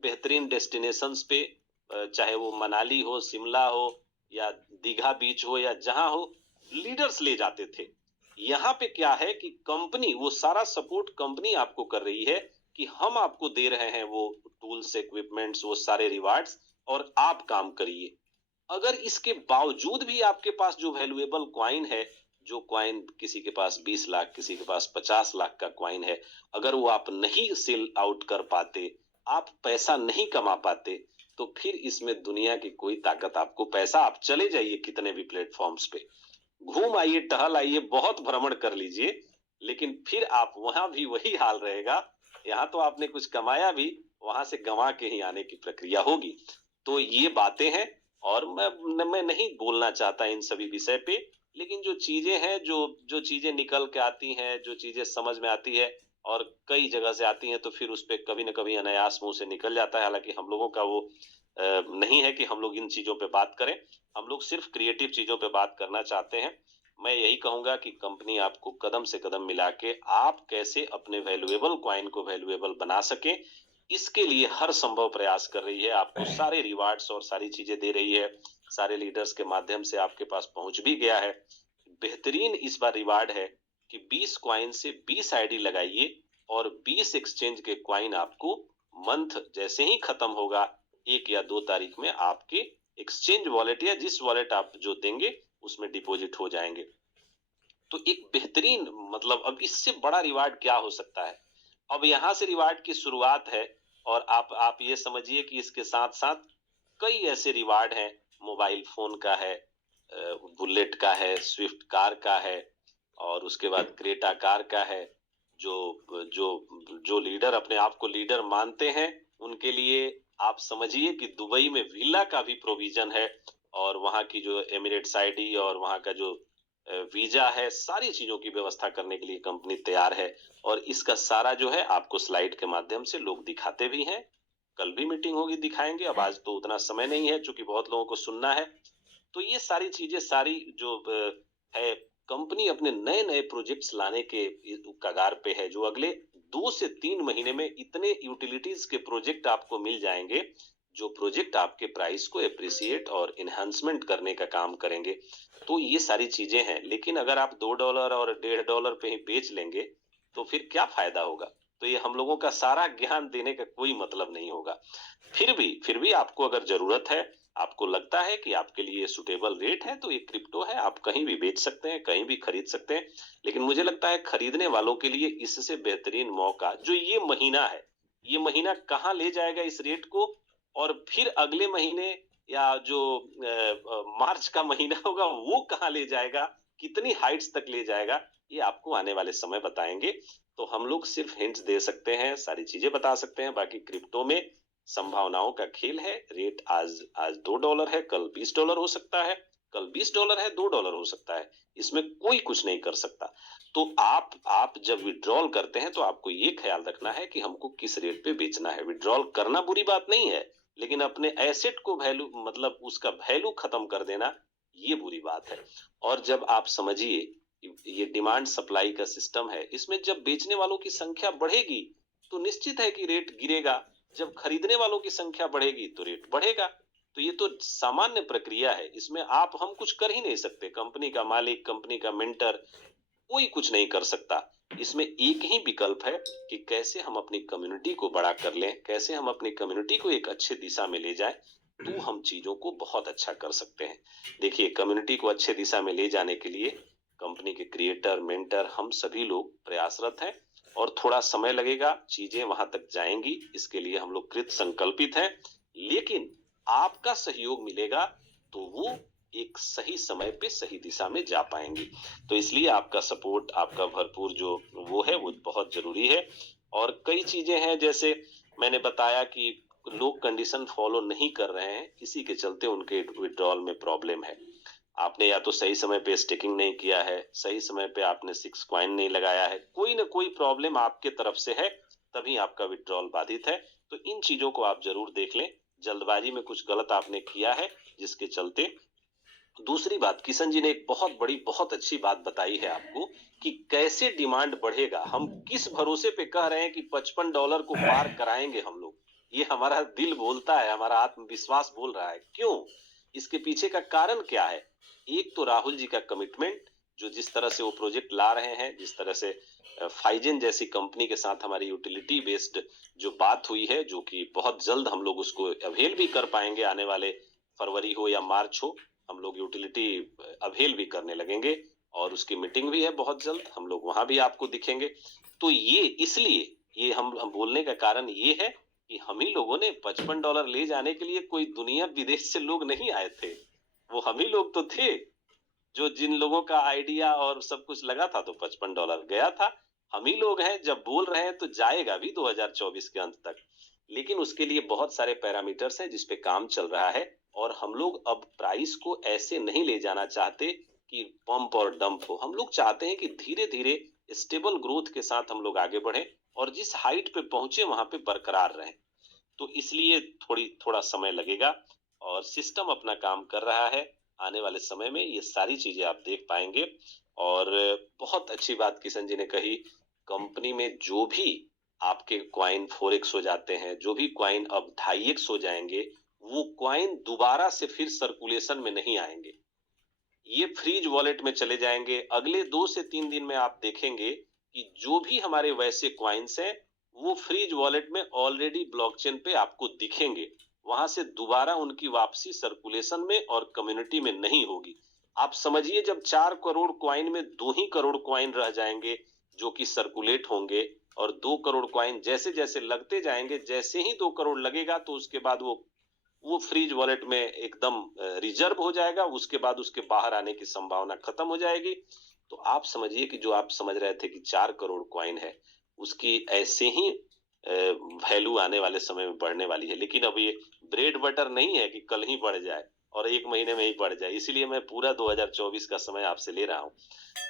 बेहतरीन डेस्टिनेशंस पे, चाहे वो मनाली हो, शिमला हो या दीघा बीच हो या जहां हो, लीडर्स ले जाते थे। यहाँ पे क्या है कि कंपनी वो सारा सपोर्ट कंपनी आपको कर रही है कि हम आपको दे रहे हैं वो टूल्स, इक्विपमेंट्स, वो सारे रिवार्ड्स, और आप काम करिए। अगर इसके बावजूद भी आपके पास जो वैल्यूएबल क्वाइन है, जो क्वाइन किसी के पास 20 लाख, किसी के पास 50 लाख का क्वाइन है, अगर वो आप नहीं सेल आउट कर पाते, आप पैसा नहीं कमा पाते, तो फिर इसमें दुनिया की कोई ताकत आपको, पैसा आप चले जाइए कितने भी प्लेटफॉर्म्स पे, घूम आइए, टहल आइए, बहुत भ्रमण कर लीजिए, लेकिन फिर आप वहां भी वही हाल रहेगा। यहाँ तो आपने कुछ कमाया भी, वहां से गंवा के ही आने की प्रक्रिया होगी। तो ये बातें हैं, और मैं नहीं बोलना चाहता इन सभी विषय पे, लेकिन जो चीजें हैं, जो जो चीजें निकल के आती हैं, जो चीजें समझ में आती है और कई जगह से आती हैं, तो फिर उस पे कभी न कभी अनायास मुंह से निकल जाता है। हालांकि हम लोगों का वो नहीं है कि हम लोग इन चीजों पे बात करें, हम लोग सिर्फ क्रिएटिव चीजों पे बात करना चाहते हैं। मैं यही कहूंगा कि कंपनी आपको कदम से कदम मिला के आप कैसे अपने वैल्यूएबल क्वाइन को वैल्यूएबल बना सके, इसके लिए हर संभव प्रयास कर रही है। आपको सारे रिवार्ड्स और सारी चीजें दे रही है, सारे लीडर्स के माध्यम से आपके पास पहुंच भी गया है। बेहतरीन इस बार रिवार्ड है कि 20 क्वाइन से 20 आईडी लगाइए और 20 एक्सचेंज के क्वाइन आपको मंथ जैसे ही खत्म होगा 1 या 2 तारीख में आपके एक्सचेंज वॉलेट या जिस वॉलेट आप जो देंगे उसमें डिपॉजिट हो जाएंगे। तो एक बेहतरीन, मतलब अब इससे बड़ा रिवार्ड क्या हो सकता है। अब यहाँ से रिवार्ड की शुरुआत है, और आप ये समझिए कि इसके साथ साथ कई ऐसे रिवार्ड हैं। मोबाइल फोन का है, बुलेट का है, स्विफ्ट कार का है, और उसके बाद क्रेटा कार का है। जो जो जो लीडर अपने आप को लीडर मानते हैं उनके लिए आप समझिए कि दुबई में विला का भी प्रोविजन है, और वहाँ की जो एमिरेट्स आईडी और वहाँ का जो वीजा है, सारी चीजों की व्यवस्था करने के लिए कंपनी तैयार है। और इसका सारा जो है आपको स्लाइड के माध्यम से लोग दिखाते भी हैं। कल भी मीटिंग होगी, दिखाएंगे। अब आज तो उतना समय नहीं है क्योंकि बहुत लोगों को सुनना है। तो ये सारी चीजें, सारी जो है, कंपनी अपने नए नए प्रोजेक्ट्स लाने के कगार पे है, जो अगले 2 से 3 महीने में इतने यूटिलिटीज के प्रोजेक्ट आपको मिल जाएंगे, जो प्रोजेक्ट आपके प्राइस को एप्रिसिएट और इनहांसमेंट करने का काम करेंगे। तो ये सारी चीजें हैं, लेकिन अगर आप $2 और $1.5 पे ही बेच लेंगे तो फिर क्या फायदा होगा। तो ये हम लोगों का सारा ज्ञान देने का कोई मतलब नहीं होगा। फिर भी आपको अगर जरूरत है, आपको लगता है कि आपके लिए सुटेबल रेट है, तो ये क्रिप्टो है, आप कहीं भी बेच सकते हैं, कहीं भी खरीद सकते हैं। लेकिन मुझे लगता है खरीदने वालों के लिए इससे बेहतरीन मौका जो ये महीना है, ये महीना कहाँ ले जाएगा इस रेट को, और फिर अगले महीने या जो मार्च का महीना होगा वो कहाँ ले जाएगा, कितनी हाइट्स तक ले जाएगा, ये आपको आने वाले समय बताएंगे। तो हम लोग सिर्फ हिंट्स दे सकते हैं, सारी चीजें बता सकते हैं। बाकी क्रिप्टो में संभावनाओं का खेल है। रेट आज आज $2 है, कल $20 हो सकता है, कल $20 है, $2 हो सकता है। इसमें कोई कुछ नहीं कर सकता। तो आप जब विड्रॉल करते हैं तो आपको ये ख्याल रखना है कि हमको किस रेट पे बेचना है। विड्रॉल करना बुरी बात नहीं है, लेकिन अपने एसेट को वैल्यू, मतलब उसका वैल्यू खत्म कर देना, ये बुरी बात है। और जब आप समझिए ये डिमांड सप्लाई का सिस्टम है, इसमें जब बेचने वालों की संख्या बढ़ेगी तो निश्चित है कि रेट गिरेगा, जब खरीदने वालों की संख्या बढ़ेगी तो रेट बढ़ेगा। तो ये तो सामान्य प्रक्रिया है, इसमें आप हम कुछ कर ही नहीं सकते। कंपनी का मालिक, कंपनी का मेंटर, कोई कुछ नहीं कर सकता। इसमें एक ही विकल्प है कि कैसे हम अपनी कम्युनिटी को बड़ा कर लें, कैसे हम अपनी कम्युनिटी को एक अच्छे दिशा में ले जाएं, तो हम चीजों को बहुत अच्छा कर सकते हैं। देखिए, कम्युनिटी को अच्छे दिशा में ले जाने के लिए कंपनी के क्रिएटर, मेंटर, हम सभी लोग प्रयासरत हैं। और थोड़ा समय लगेगा, चीजें वहां तक जाएंगी, इसके लिए हम लोग कृत संकल्पित हैं। लेकिन आपका सहयोग मिलेगा तो वो एक सही समय पे सही दिशा में जा पाएंगी। तो इसलिए आपका सपोर्ट, आपका भरपूर जो वो है वो बहुत जरूरी है। और कई चीजें हैं, जैसे मैंने बताया कि लोग कंडीशन फॉलो नहीं कर रहे हैं, इसी के चलते उनके विड्रॉल में प्रॉब्लम है। आपने या तो सही समय पे स्टेकिंग नहीं किया है, सही समय पे आपने 6 कॉइन नहीं लगाया है, कोई ना कोई प्रॉब्लम आपके तरफ से है, तभी आपका विड्रॉल बाधित है। तो इन चीजों को आप जरूर देख लें। जल्दबाजी में कुछ गलत आपने किया है जिसके चलते। दूसरी बात, किशन जी ने एक बहुत बड़ी, बहुत अच्छी बात बताई है आपको कि कैसे डिमांड बढ़ेगा। हम किस भरोसे पे कह रहे हैं कि $55 को पार कराएंगे हम लोग, ये हमारा दिल बोलता है, हमारा आत्मविश्वास बोल रहा है। क्यों? इसके पीछे का कारण क्या है? एक तो राहुल जी का कमिटमेंट, जो जिस तरह से वो प्रोजेक्ट ला रहे हैं, जिस तरह से फाइजेन जैसी कंपनी के साथ हमारी यूटिलिटी बेस्ड जो बात हुई है, जो कि बहुत जल्द हम लोग उसको अवेल भी कर पाएंगे, आने वाले फरवरी हो या मार्च हो, हम लोग यूटिलिटी अवेल भी करने लगेंगे। और उसकी मीटिंग भी है बहुत जल्द, हम लोग वहां भी आपको दिखेंगे। तो ये इसलिए, ये हम बोलने का कारण ये है कि हम ही लोगों ने $55 ले जाने के लिए, कोई दुनिया विदेश से लोग नहीं आए थे, वो हम ही लोग तो थे, जो जिन लोगों का आइडिया और सब कुछ लगा था, तो $55 गया था। हम ही लोग हैं, जब बोल रहे हैं तो जाएगा भी 2024 के अंत तक। लेकिन उसके लिए बहुत सारे पैरामीटर्स हैं जिस पे काम चल रहा है। और हम लोग अब प्राइस को ऐसे नहीं ले जाना चाहते कि पंप और डंप हो। हम लोग चाहते हैं कि धीरे धीरे स्टेबल ग्रोथ के साथ हम लोग आगे बढ़े और जिस हाइट पे पहुंचे वहां पे बरकरार रहें। तो इसलिए थोड़ा समय लगेगा और सिस्टम अपना काम कर रहा है। आने वाले समय में ये सारी चीजें आप देख पाएंगे। और बहुत अच्छी बात किशन जी ने कही, कंपनी में जो भी आपके क्वाइन 4x हो जाते हैं, जो भी क्वाइन अब 2.5x हो जाएंगे, वो क्वाइन दोबारा से फिर सर्कुलेशन में नहीं आएंगे, ये फ्रीज वॉलेट में चले जाएंगे। अगले 2 से 3 दिन में आप देखेंगे कि जो भी हमारे वैसे क्वाइंस हैं, वो फ्रीज वॉलेट में ऑलरेडी ब्लॉकचेन पे आपको दिखेंगे। वहां से दोबारा उनकी वापसी सर्कुलेशन में और कम्युनिटी में नहीं होगी। आप समझिए, जब 4 करोड़ क्वाइन में 2 ही करोड़ क्वाइन रह जाएंगे जो कि सर्कुलेट होंगे, और 2 करोड़ क्वाइन जैसे जैसे लगते जाएंगे, जैसे ही 2 करोड़ लगेगा तो उसके बाद वो फ्रीज वॉलेट में एकदम रिजर्व हो जाएगा। उसके बाद उसके बाहर आने की संभावना खत्म हो जाएगी। तो आप समझिए कि जो आप समझ रहे थे कि 4 करोड़ क्वाइन है, उसकी ऐसे ही वैल्यू आने वाले समय में बढ़ने वाली है। लेकिन अब ये ब्रेड बटर नहीं है कि कल ही बढ़ जाए और 1 महीने में ही बढ़ जाए, इसीलिए मैं पूरा 2024 का समय आपसे ले रहा हूं।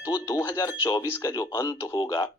तो 2024 का जो अंत होगा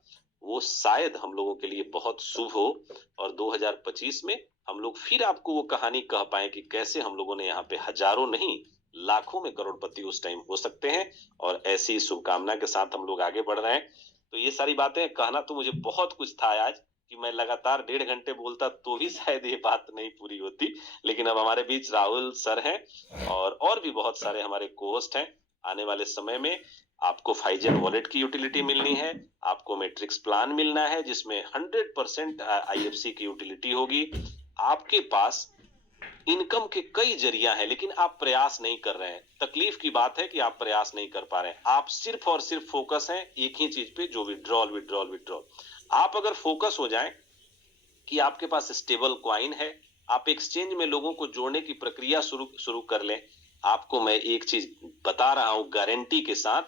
वो शायद हम लोगों के लिए बहुत शुभ हो, और 2025 में हम लोग फिर आपको वो कहानी कह पाए कि कैसे हम लोगों ने यहाँ पे हजारों नहीं, लाखों में करोड़पति उस टाइम हो सकते हैं। और ऐसी शुभकामना के साथ हम लोग आगे बढ़ रहे हैं। तो ये सारी बातें कहना तो मुझे बहुत कुछ था आज, कि मैं लगातार 1.5 घंटे बोलता तो भी शायद ये बात नहीं पूरी होती। लेकिन अब हमारे बीच राहुल सर हैं और भी बहुत सारे हमारे कोहोस्ट हैं। आने वाले समय में आपको फाइजन वॉलेट की यूटिलिटी मिलनी है, आपको मैट्रिक्स प्लान मिलना है जिसमें 100% आईएफसी की यूटिलिटी होगी। आपके पास इनकम के कई जरिया है, लेकिन आप प्रयास नहीं कर रहे हैं। तकलीफ की बात है कि आप प्रयास नहीं कर पा रहे हैं। आप सिर्फ और सिर्फ फोकस हैं एक ही चीज पे, जो विड्रॉल विड्रॉल विड्रॉल। आप अगर फोकस हो जाएं कि आपके पास स्टेबल क्वाइन है, आप एक्सचेंज में लोगों को जोड़ने की प्रक्रिया शुरू कर लें। आपको मैं एक चीज बता रहा हूं गारंटी के साथ,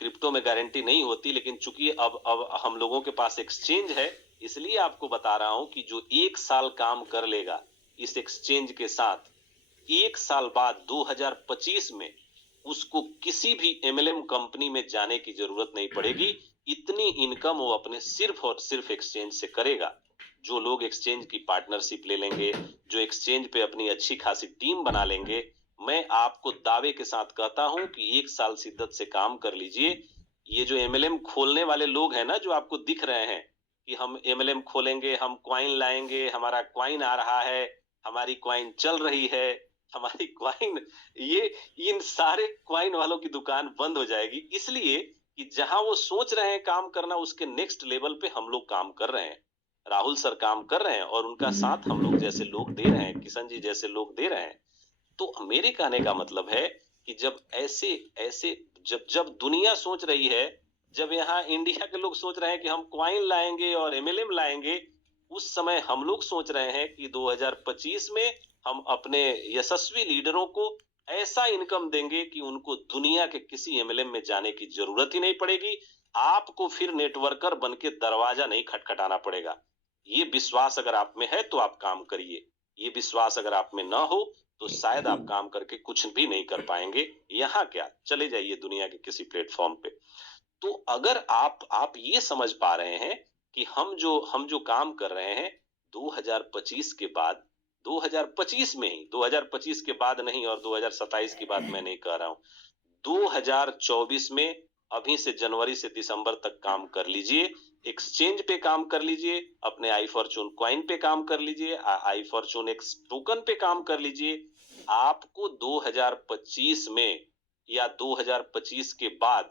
क्रिप्टो में गारंटी नहीं होती, लेकिन चूंकि अब हम लोगों के पास एक्सचेंज है, इसलिए आपको बता रहा हूं कि जो 1 साल काम कर लेगा इस एक्सचेंज के साथ, 1 साल बाद 2025 में उसको किसी भी एमएलएम कंपनी में जाने की जरूरत नहीं पड़ेगी। इतनी इनकम वो अपने सिर्फ और सिर्फ एक्सचेंज से करेगा। जो लोग एक्सचेंज की पार्टनरशिप ले लेंगे, जो एक्सचेंज पे अपनी अच्छी खासी टीम बना लेंगे, मैं आपको दावे के साथ कहता हूं कि 1 साल शिद्दत से काम कर लीजिए। ये जो एमएलएम खोलने वाले लोग हैं ना, जो आपको दिख रहे हैं कि हम एमएलएम खोलेंगे, हम क्वाइन लाएंगे, हमारा क्वाइन आ रहा है, हमारी क्वाइन चल रही है, हमारी क्वाइन, ये इन सारे क्वाइन वालों की दुकान बंद हो जाएगी। इसलिए कि जहां वो सोच रहे हैं काम करना, उसके नेक्स्ट लेवल पे हम लोग काम कर रहे हैं। राहुल सर काम कर रहे हैं और उनका साथ हम लोग जैसे लोग दे रहे हैं, किशन जी जैसे लोग दे रहे हैं। तो मेरे कहने का मतलब है कि जब ऐसे ऐसे जब जब दुनिया सोच रही है जब यहाँ इंडिया के लोग सोच रहे हैं कि हम कॉइन लाएंगे और एमएलएम लाएंगे, उस समय हम लोग सोच रहे हैं कि 2025 में हम अपने यशस्वी लीडरों को ऐसा इनकम देंगे कि उनको दुनिया के किसी एमएलएम में जाने की जरूरत ही नहीं पड़ेगी। आपको फिर नेटवर्कर बन के दरवाजा नहीं खटखटाना पड़ेगा। ये विश्वास अगर आप में है तो आप काम करिए। ये विश्वास अगर आप में ना हो तो शायद आप काम करके कुछ भी नहीं कर पाएंगे। यहाँ क्या, चले जाइए दुनिया के किसी प्लेटफॉर्म पे। तो अगर आप ये समझ पा रहे हैं कि हम जो काम कर रहे हैं 2025 के बाद, 2025 में ही, 2025 के बाद नहीं और 2027 की बात मैं नहीं कह रहा हूं, 2024 में अभी से जनवरी से दिसंबर तक काम कर लीजिए, एक्सचेंज पे काम कर लीजिए, अपने आई फॉर्चून कॉइन पे काम कर लीजिए, आई फॉर्चून एक्स टोकन पे काम कर लीजिए। आपको 2025 में या 2025 के बाद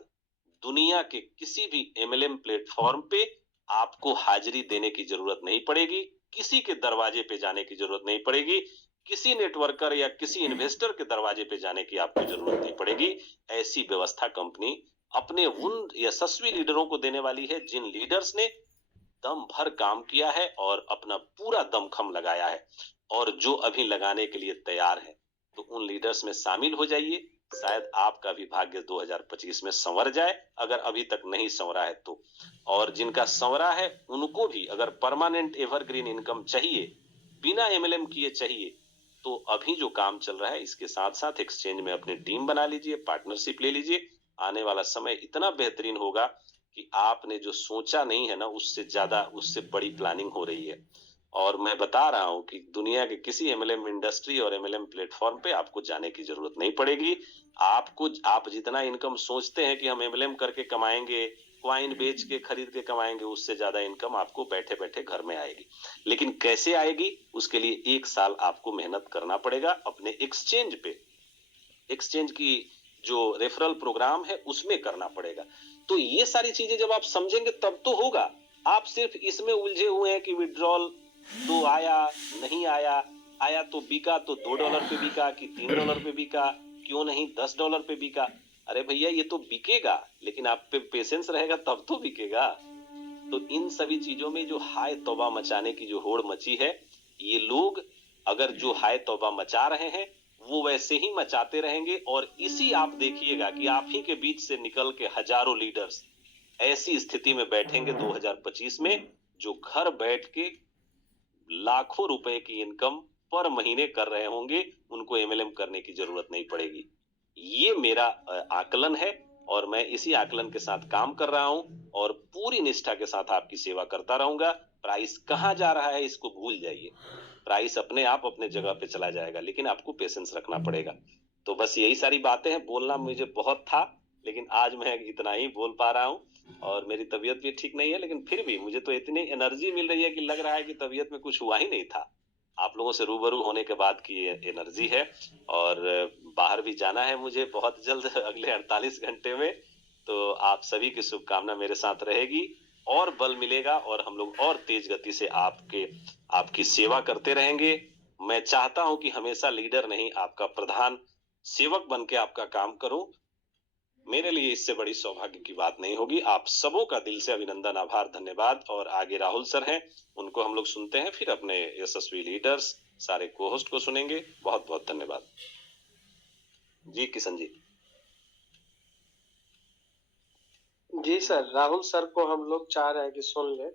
दुनिया के किसी भी एमएलएम प्लेटफॉर्म पे आपको हाजिरी देने की जरूरत नहीं पड़ेगी, किसी के दरवाजे पे जाने की जरूरत नहीं पड़ेगी, किसी नेटवर्कर या किसी इन्वेस्टर के दरवाजे पे जाने की आपको जरूरत नहीं पड़ेगी। ऐसी व्यवस्था कंपनी अपने उन यशस्वी लीडरों को देने वाली है जिन लीडर्स ने दम भर काम किया है और अपना पूरा दमखम लगाया है और जो अभी लगाने के लिए तैयार है। तो उन लीडर्स में शामिल हो जाइए, शायद आपका भी भाग्य 2025 में संवर जाए, अगर अभी तक नहीं संवरा है तो। और जिनका संवरा है उनको भी अगर परमानेंट एवरग्रीन इनकम चाहिए, बिना एमएलएम किए चाहिए, तो अभी जो काम चल रहा है इसके साथ साथ एक्सचेंज में अपनी टीम बना लीजिए, पार्टनरशिप ले लीजिए। आने वाला समय इतना बेहतरीन होगा कि आपने जो सोचा नहीं है ना, उससे ज्यादा, उससे बड़ी प्लानिंग हो रही है। और मैं बता रहा हूं कि दुनिया के किसी एमएलएम इंडस्ट्री और एमएलएम प्लेटफॉर्म पे आपको जाने की जरूरत नहीं पड़ेगी। आप जितना इनकम सोचते हैं कि हम एमएलएम करके कमाएंगे, क्वाइन बेच के खरीद के कमाएंगे, उससे ज्यादा इनकम आपको बैठे बैठे घर में आएगी। लेकिन कैसे आएगी, उसके लिए 1 साल आपको मेहनत करना पड़ेगा अपने एक्सचेंज पे। एक्सचेंज की जो रेफरल प्रोग्राम है उसमें करना पड़ेगा। तो ये सारी चीजें जब आप समझेंगे तब तो होगा। आप सिर्फ इसमें उलझे हुए हैं कि विड्रॉल तो आया, नहीं आया, आया तो बिका तो $2 पे बिका कि $3 पे बिका, क्यों नहीं $10 पे बिका। अरे भैया ये तो बिकेगा, लेकिन आप पे पेशेंस रहेगा तब तो बिकेगा। तो इन सभी चीजों में जो हाय तौबा मचाने की जो होड़ मची है, ये लोग अगर जो हाय तौबा मचा रहे हैं वो वैसे ही मचाते रहेंगे। और इसी आप देखिएगा कि आप ही के बीच से निकल के हजारों लीडर्स ऐसी स्थिति में बैठेंगे 2025 में, जो घर बैठ के लाखों रुपए की इनकम पर महीने कर रहे होंगे, उनको एमएलएम करने की जरूरत नहीं पड़ेगी। ये मेरा आकलन है और मैं इसी आकलन के साथ काम कर रहा हूं और पूरी निष्ठा के साथ आपकी सेवा करता रहूंगा। प्राइस कहाँ जा रहा है इसको भूल जाइए, प्राइस अपने आप अपने जगह पे चला जाएगा, लेकिन आपको पेशेंस रखना पड़ेगा। तो बस यही सारी बातें हैं। बोलना मुझे बहुत था, लेकिन आज मैं इतना ही बोल पा रहा हूँ। और मेरी तबीयत भी ठीक नहीं है, लेकिन फिर भी मुझे तो इतनी एनर्जी मिल रही है कि लग रहा है कि तबीयत में कुछ हुआ ही नहीं था। आप लोगों से रूबरू होने के बाद की एनर्जी है। और बाहर भी जाना है मुझे बहुत जल्द, अगले 48 घंटे में। तो आप सभी की शुभकामना मेरे साथ रहेगी, और बल मिलेगा और हम लोग और तेज गति से आपकी सेवा करते रहेंगे। मैं चाहता हूं कि हमेशा लीडर नहीं, आपका प्रधान सेवक बन के आपका काम करूं। मेरे लिए इससे बड़ी सौभाग्य की बात नहीं होगी। आप सबों का दिल से अभिनंदन, आभार, धन्यवाद। और आगे राहुल सर हैं, उनको हम लोग सुनते हैं, फिर अपने यशस्वी लीडर्स सारे को होस्ट को सुनेंगे। बहुत बहुत धन्यवाद जी। किशन जी। जी सर, राहुल सर को हम लोग चाह रहे हैं कि सुन ले।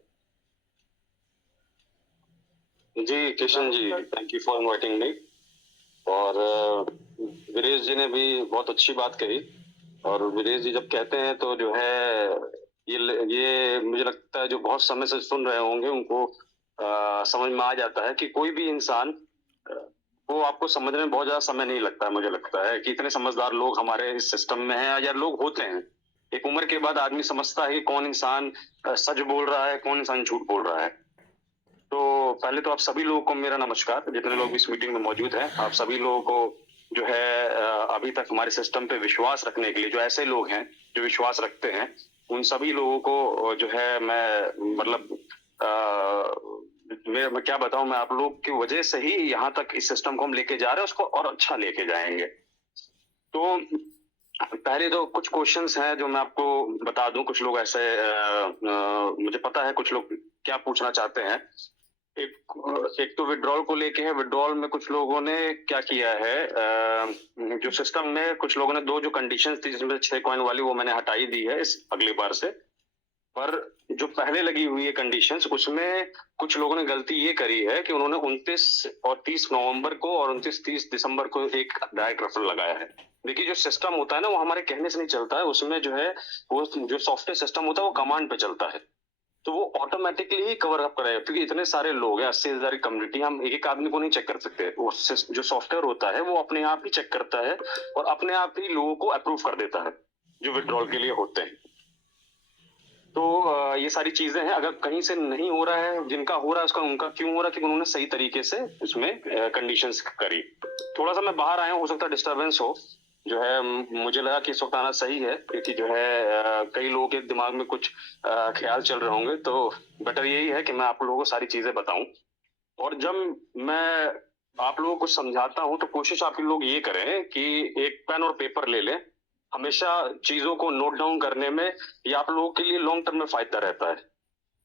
जी Kishan ji, thank you for inviting me. और वीरेश जी ने भी बहुत अच्छी बात कही। और वीरेश जी जब कहते हैं तो जो है ये मुझे लगता है जो बहुत समय से सुन रहे होंगे उनको समझ में आ जाता है कि कोई भी इंसान को आपको समझने में बहुत ज्यादा समय नहीं लगता है। मुझे लगता है कि इतने समझदार लोग हमारे इस सिस्टम में हैं, या लोग होते हैं। एक उम्र के बाद आदमी समझता है कि कौन इंसान सच बोल रहा है, कौन इंसान झूठ बोल रहा है। तो पहले तो आप सभी लोगों को मेरा नमस्कार, जितने लोग इस मीटिंग में मौजूद हैं। आप सभी लोगों को जो है अभी तक हमारे सिस्टम पे विश्वास रखने के लिए, जो ऐसे लोग हैं जो विश्वास रखते हैं, उन सभी लोगों को जो है मैं मतलब मैं क्या बताऊं, मैं आप लोग की वजह से ही यहाँ तक इस सिस्टम को हम लेके जा रहे हैं, उसको और अच्छा लेके जाएंगे। तो पहले तो कुछ क्वेश्चंस हैं जो मैं आपको बता दूं। कुछ लोग ऐसे मुझे पता है कुछ लोग क्या पूछना चाहते हैं। एक तो विड्रॉल को लेके है। विड्रॉल में कुछ लोगों ने क्या किया है, जो सिस्टम में कुछ लोगों ने दो जो कंडीशंस थी जिसमें 6 कॉइन वाली, वो मैंने हटाई दी है इस अगली बार से। पर जो पहले लगी हुई है कंडीशंस, उसमें कुछ लोगों ने गलती ये करी है कि उन्होंने 29 और 30 नवंबर को और 29-30 दिसंबर को एक डायरेक्ट रेफरल लगाया है। देखिए, जो सिस्टम होता है ना, वो हमारे कहने से नहीं चलता है। उसमें जो है वो जो सॉफ्टवेयर सिस्टम होता है वो कमांड पे चलता है, तो वो ऑटोमेटिकली ही कवर अप करेगा। क्योंकि इतने सारे लोग हैं, 80,000 की कम्युनिटी, हम एक एक आदमी को नहीं चेक कर सकते। वो जो सॉफ्टवेयर होता है वो अपने आप ही चेक करता है और अपने आप ही लोगों को अप्रूव कर देता है जो विड्रॉल के लिए होते हैं। तो ये सारी चीजें हैं। अगर कहीं से नहीं हो रहा है, जिनका हो रहा है उसका उनका क्यों हो रहा है, क्योंकि उन्होंने सही तरीके से इसमें कंडीशंस करी। थोड़ा सा मैं बाहर आया हूँ, हो सकता है डिस्टर्बेंस हो। जो है मुझे लगा कि इस वक्त आना सही है, क्योंकि जो है कई लोगों के दिमाग में कुछ ख्याल चल रहे होंगे, तो बेटर यही है कि मैं आप लोगों को सारी चीजें बताऊं। और जब मैं आप लोगों को समझाता हूं तो कोशिश आप लोग ये करें कि एक पेन और पेपर ले लें। हमेशा चीजों को नोट डाउन करने में ये आप लोगों के लिए लॉन्ग टर्म में फायदा रहता है।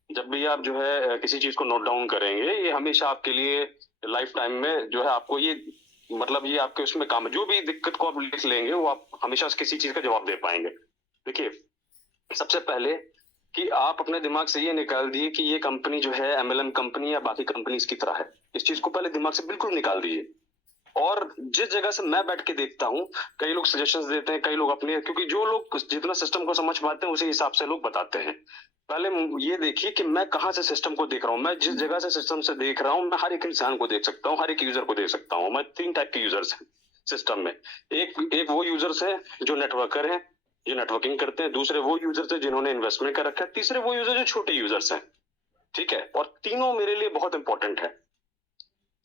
जब भी आप जो है किसी चीज को नोट डाउन करेंगे, ये हमेशा आपके लिए लाइफ टाइम में जो है आपको ये मतलब ये आपके उसमें काम है। जो भी दिक्कत को आप लिख लेंगे वो आप हमेशा किसी चीज का जवाब दे पाएंगे। देखिए, सबसे पहले कि आप अपने दिमाग से ये निकाल दिए कि ये कंपनी जो है एमएलएम कंपनी या बाकी कंपनीज की तरह है। इस चीज को पहले दिमाग से बिल्कुल निकाल दिए। और जिस जगह से मैं बैठ के देखता हूँ, कई लोग सजेशंस देते हैं, कई लोग अपने, क्योंकि जो लोग जितना सिस्टम को समझ पाते हैं उसी हिसाब से लोग बताते हैं। पहले ये देखिए कि मैं कहाँ से सिस्टम को देख रहा हूँ। मैं जिस जगह से सिस्टम से देख रहा हूँ, मैं हर एक इंसान को देख सकता हूँ, हर एक यूजर को देख सकता हूँ। मैं 3 टाइप के यूजर्स हैं सिस्टम में। एक वो यूजर्स हैं जो नेटवर्कर हैं, जो नेटवर्किंग करते हैं। दूसरे वो यूजर्स हैं जिन्होंने इन्वेस्टमेंट कर रखा है। तीसरे वो यूजर जो छोटे यूजर्स हैं। ठीक है, और तीनों मेरे लिए बहुत इंपॉर्टेंट है।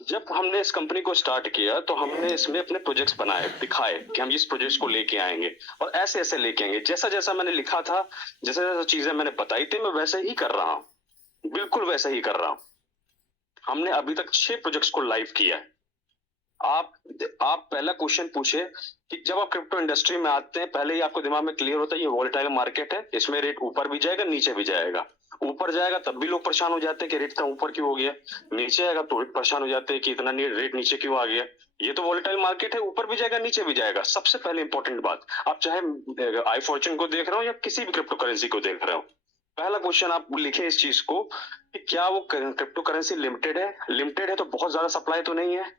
जब हमने इस कंपनी को स्टार्ट किया तो हमने इसमें अपने प्रोजेक्ट्स बनाए, दिखाए कि हम इस प्रोजेक्ट्स को लेके आएंगे और ऐसे ऐसे लेके आएंगे। जैसा जैसा मैंने लिखा था, जैसा जैसा चीजें मैंने बताई थी, मैं वैसे ही कर रहा हूँ, बिल्कुल वैसे ही कर रहा हूँ। हमने अभी तक 6 प्रोजेक्ट्स को लाइव किया है। आप पहला क्वेश्चन पूछे कि जब आप क्रिप्टो इंडस्ट्री में आते हैं, पहले ही आपको दिमाग में क्लियर होता है ये वोलेटाइल मार्केट है, इसमें रेट ऊपर भी जाएगा नीचे भी जाएगा। ऊपर जाएगा तब भी लोग परेशान हो जाते हैं कि रेट इतना ऊपर क्यों हो गया, नीचे आएगा तो परेशान हो जाते हैं कि इतना रेट नीचे क्यों आ गया। ये तो वोलेटाइल मार्केट है, ऊपर भी जाएगा नीचे भी जाएगा। सबसे पहले इंपॉर्टेंट बात, आप चाहे आई फॉर्च्यून को देख रहे हो या किसी भी क्रिप्टो करेंसी को देख रहे हो, पहला क्वेश्चन आप लिखे इस चीज को कि क्या वो क्रिप्टो करेंसी लिमिटेड है। लिमिटेड है तो बहुत ज्यादा सप्लाई तो नहीं है,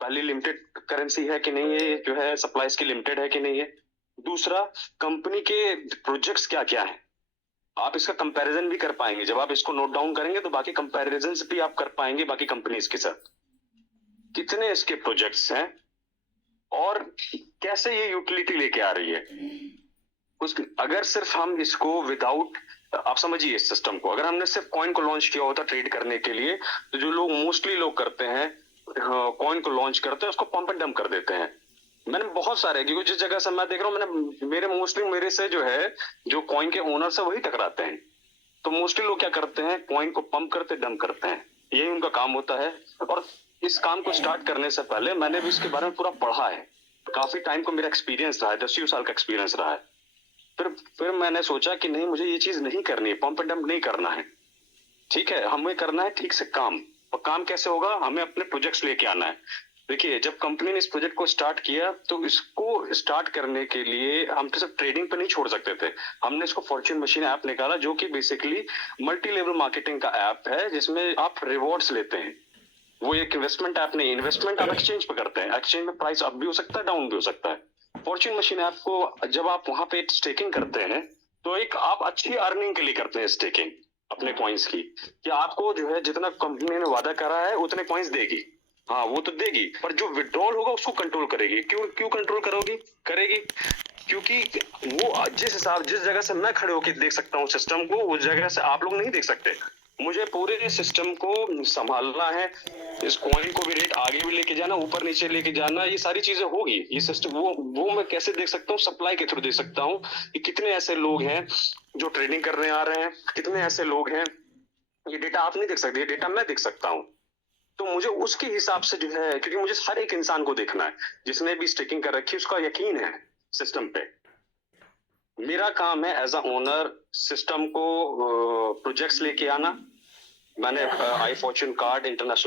पहली लिमिटेड करेंसी है कि नहीं है, जो है सप्लाई इसकी लिमिटेड है कि नहीं है। दूसरा, कंपनी के प्रोजेक्ट्स क्या क्या है, आप इसका कंपैरिजन भी कर पाएंगे। जब आप इसको नोट डाउन करेंगे तो बाकी कंपैरिजन भी आप कर पाएंगे बाकी कंपनीज के साथ। कितने इसके प्रोजेक्ट्स हैं और कैसे ये यूटिलिटी लेके आ रही है। अगर सिर्फ हम इसको विदाउट, आप समझिए इस सिस्टम को, अगर हमने सिर्फ कॉइन को लॉन्च किया होता ट्रेड करने के लिए, तो जो लोग मोस्टली लोग करते हैं कॉइन को लॉन्च करते हैं उसको पंप एंड डंप कर देते हैं। मैंने बहुत सारे, क्योंकि जिस जगह से मैं देख रहा हूँ, मैंने मेरे से जो है जो कॉइन के ओनर से वही टकराते हैं। तो मोस्टली लोग क्या करते हैं, कॉइन को पंप करते डंप करते हैं, यही उनका काम होता है। और इस काम को स्टार्ट करने से पहले मैंने भी इसके बारे में पूरा पढ़ा है। काफी टाइम को मेरा एक्सपीरियंस रहा है, 10 साल का एक्सपीरियंस रहा है। फिर मैंने सोचा कि नहीं, मुझे ये चीज नहीं करनी है, पंप एंड डंप नहीं करना है। ठीक है, हमें करना है ठीक से काम। और काम कैसे होगा, हमें अपने प्रोजेक्ट्स लेके आना है। देखिए, जब कंपनी ने इस प्रोजेक्ट को स्टार्ट किया तो इसको स्टार्ट करने के लिए हम तो सिर्फ ट्रेडिंग पे नहीं छोड़ सकते थे। हमने इसको फॉर्च्यून मशीन ऐप निकाला, जो कि बेसिकली मल्टी लेवल मार्केटिंग का ऐप है, जिसमें आप रिवॉर्ड्स लेते हैं। वो एक इन्वेस्टमेंट ऐप नहीं, इन्वेस्टमेंट आप एक्सचेंज पे करते हैं। एक्सचेंज में प्राइस अप भी हो सकता है, डाउन भी हो सकता है। फॉर्च्यून मशीन ऐप को जब आप वहां पे स्टेकिंग करते हैं तो एक आप अच्छी अर्निंग के लिए करते हैं स्टेकिंग अपने कॉइन्स की, कि आपको जो है जितना कंपनी ने वादा करा है उतने कॉइन्स देगी। हाँ, वो तो देगी, पर जो विड्रॉल होगा उसको कंट्रोल करेगी। क्यों कंट्रोल करेगी, क्योंकि वो जिस जगह से मैं खड़े होकर देख सकता हूँ सिस्टम को, उस जगह से आप लोग नहीं देख सकते। मुझे पूरे सिस्टम को संभालना है, इस कॉइन को भी रेट आगे भी लेके जाना, ऊपर नीचे लेके जाना, ये सारी चीजें होगी। ये सिस्टम वो मैं कैसे देख सकता हूँ, सप्लाई के थ्रू देख सकता हूँ कि कितने ऐसे लोग हैं जो ट्रेडिंग करने आ रहे हैं, कितने ऐसे लोग हैं। ये डेटा आप नहीं देख सकते, ये डेटा मैं देख सकता हूँ। तो मुझे उसके हिसाब से जो है, क्योंकि मुझे हर एक इंसान को देखना है जिसने भी स्टेकिंग कर रखी है, उसका यकीन है सिस्टम पे। मेरा काम है एज अ ओनर सिस्टम को प्रोजेक्ट्स लेके आना। मैंने आई फॉर्च्यून कार्ड इंटरनेशनल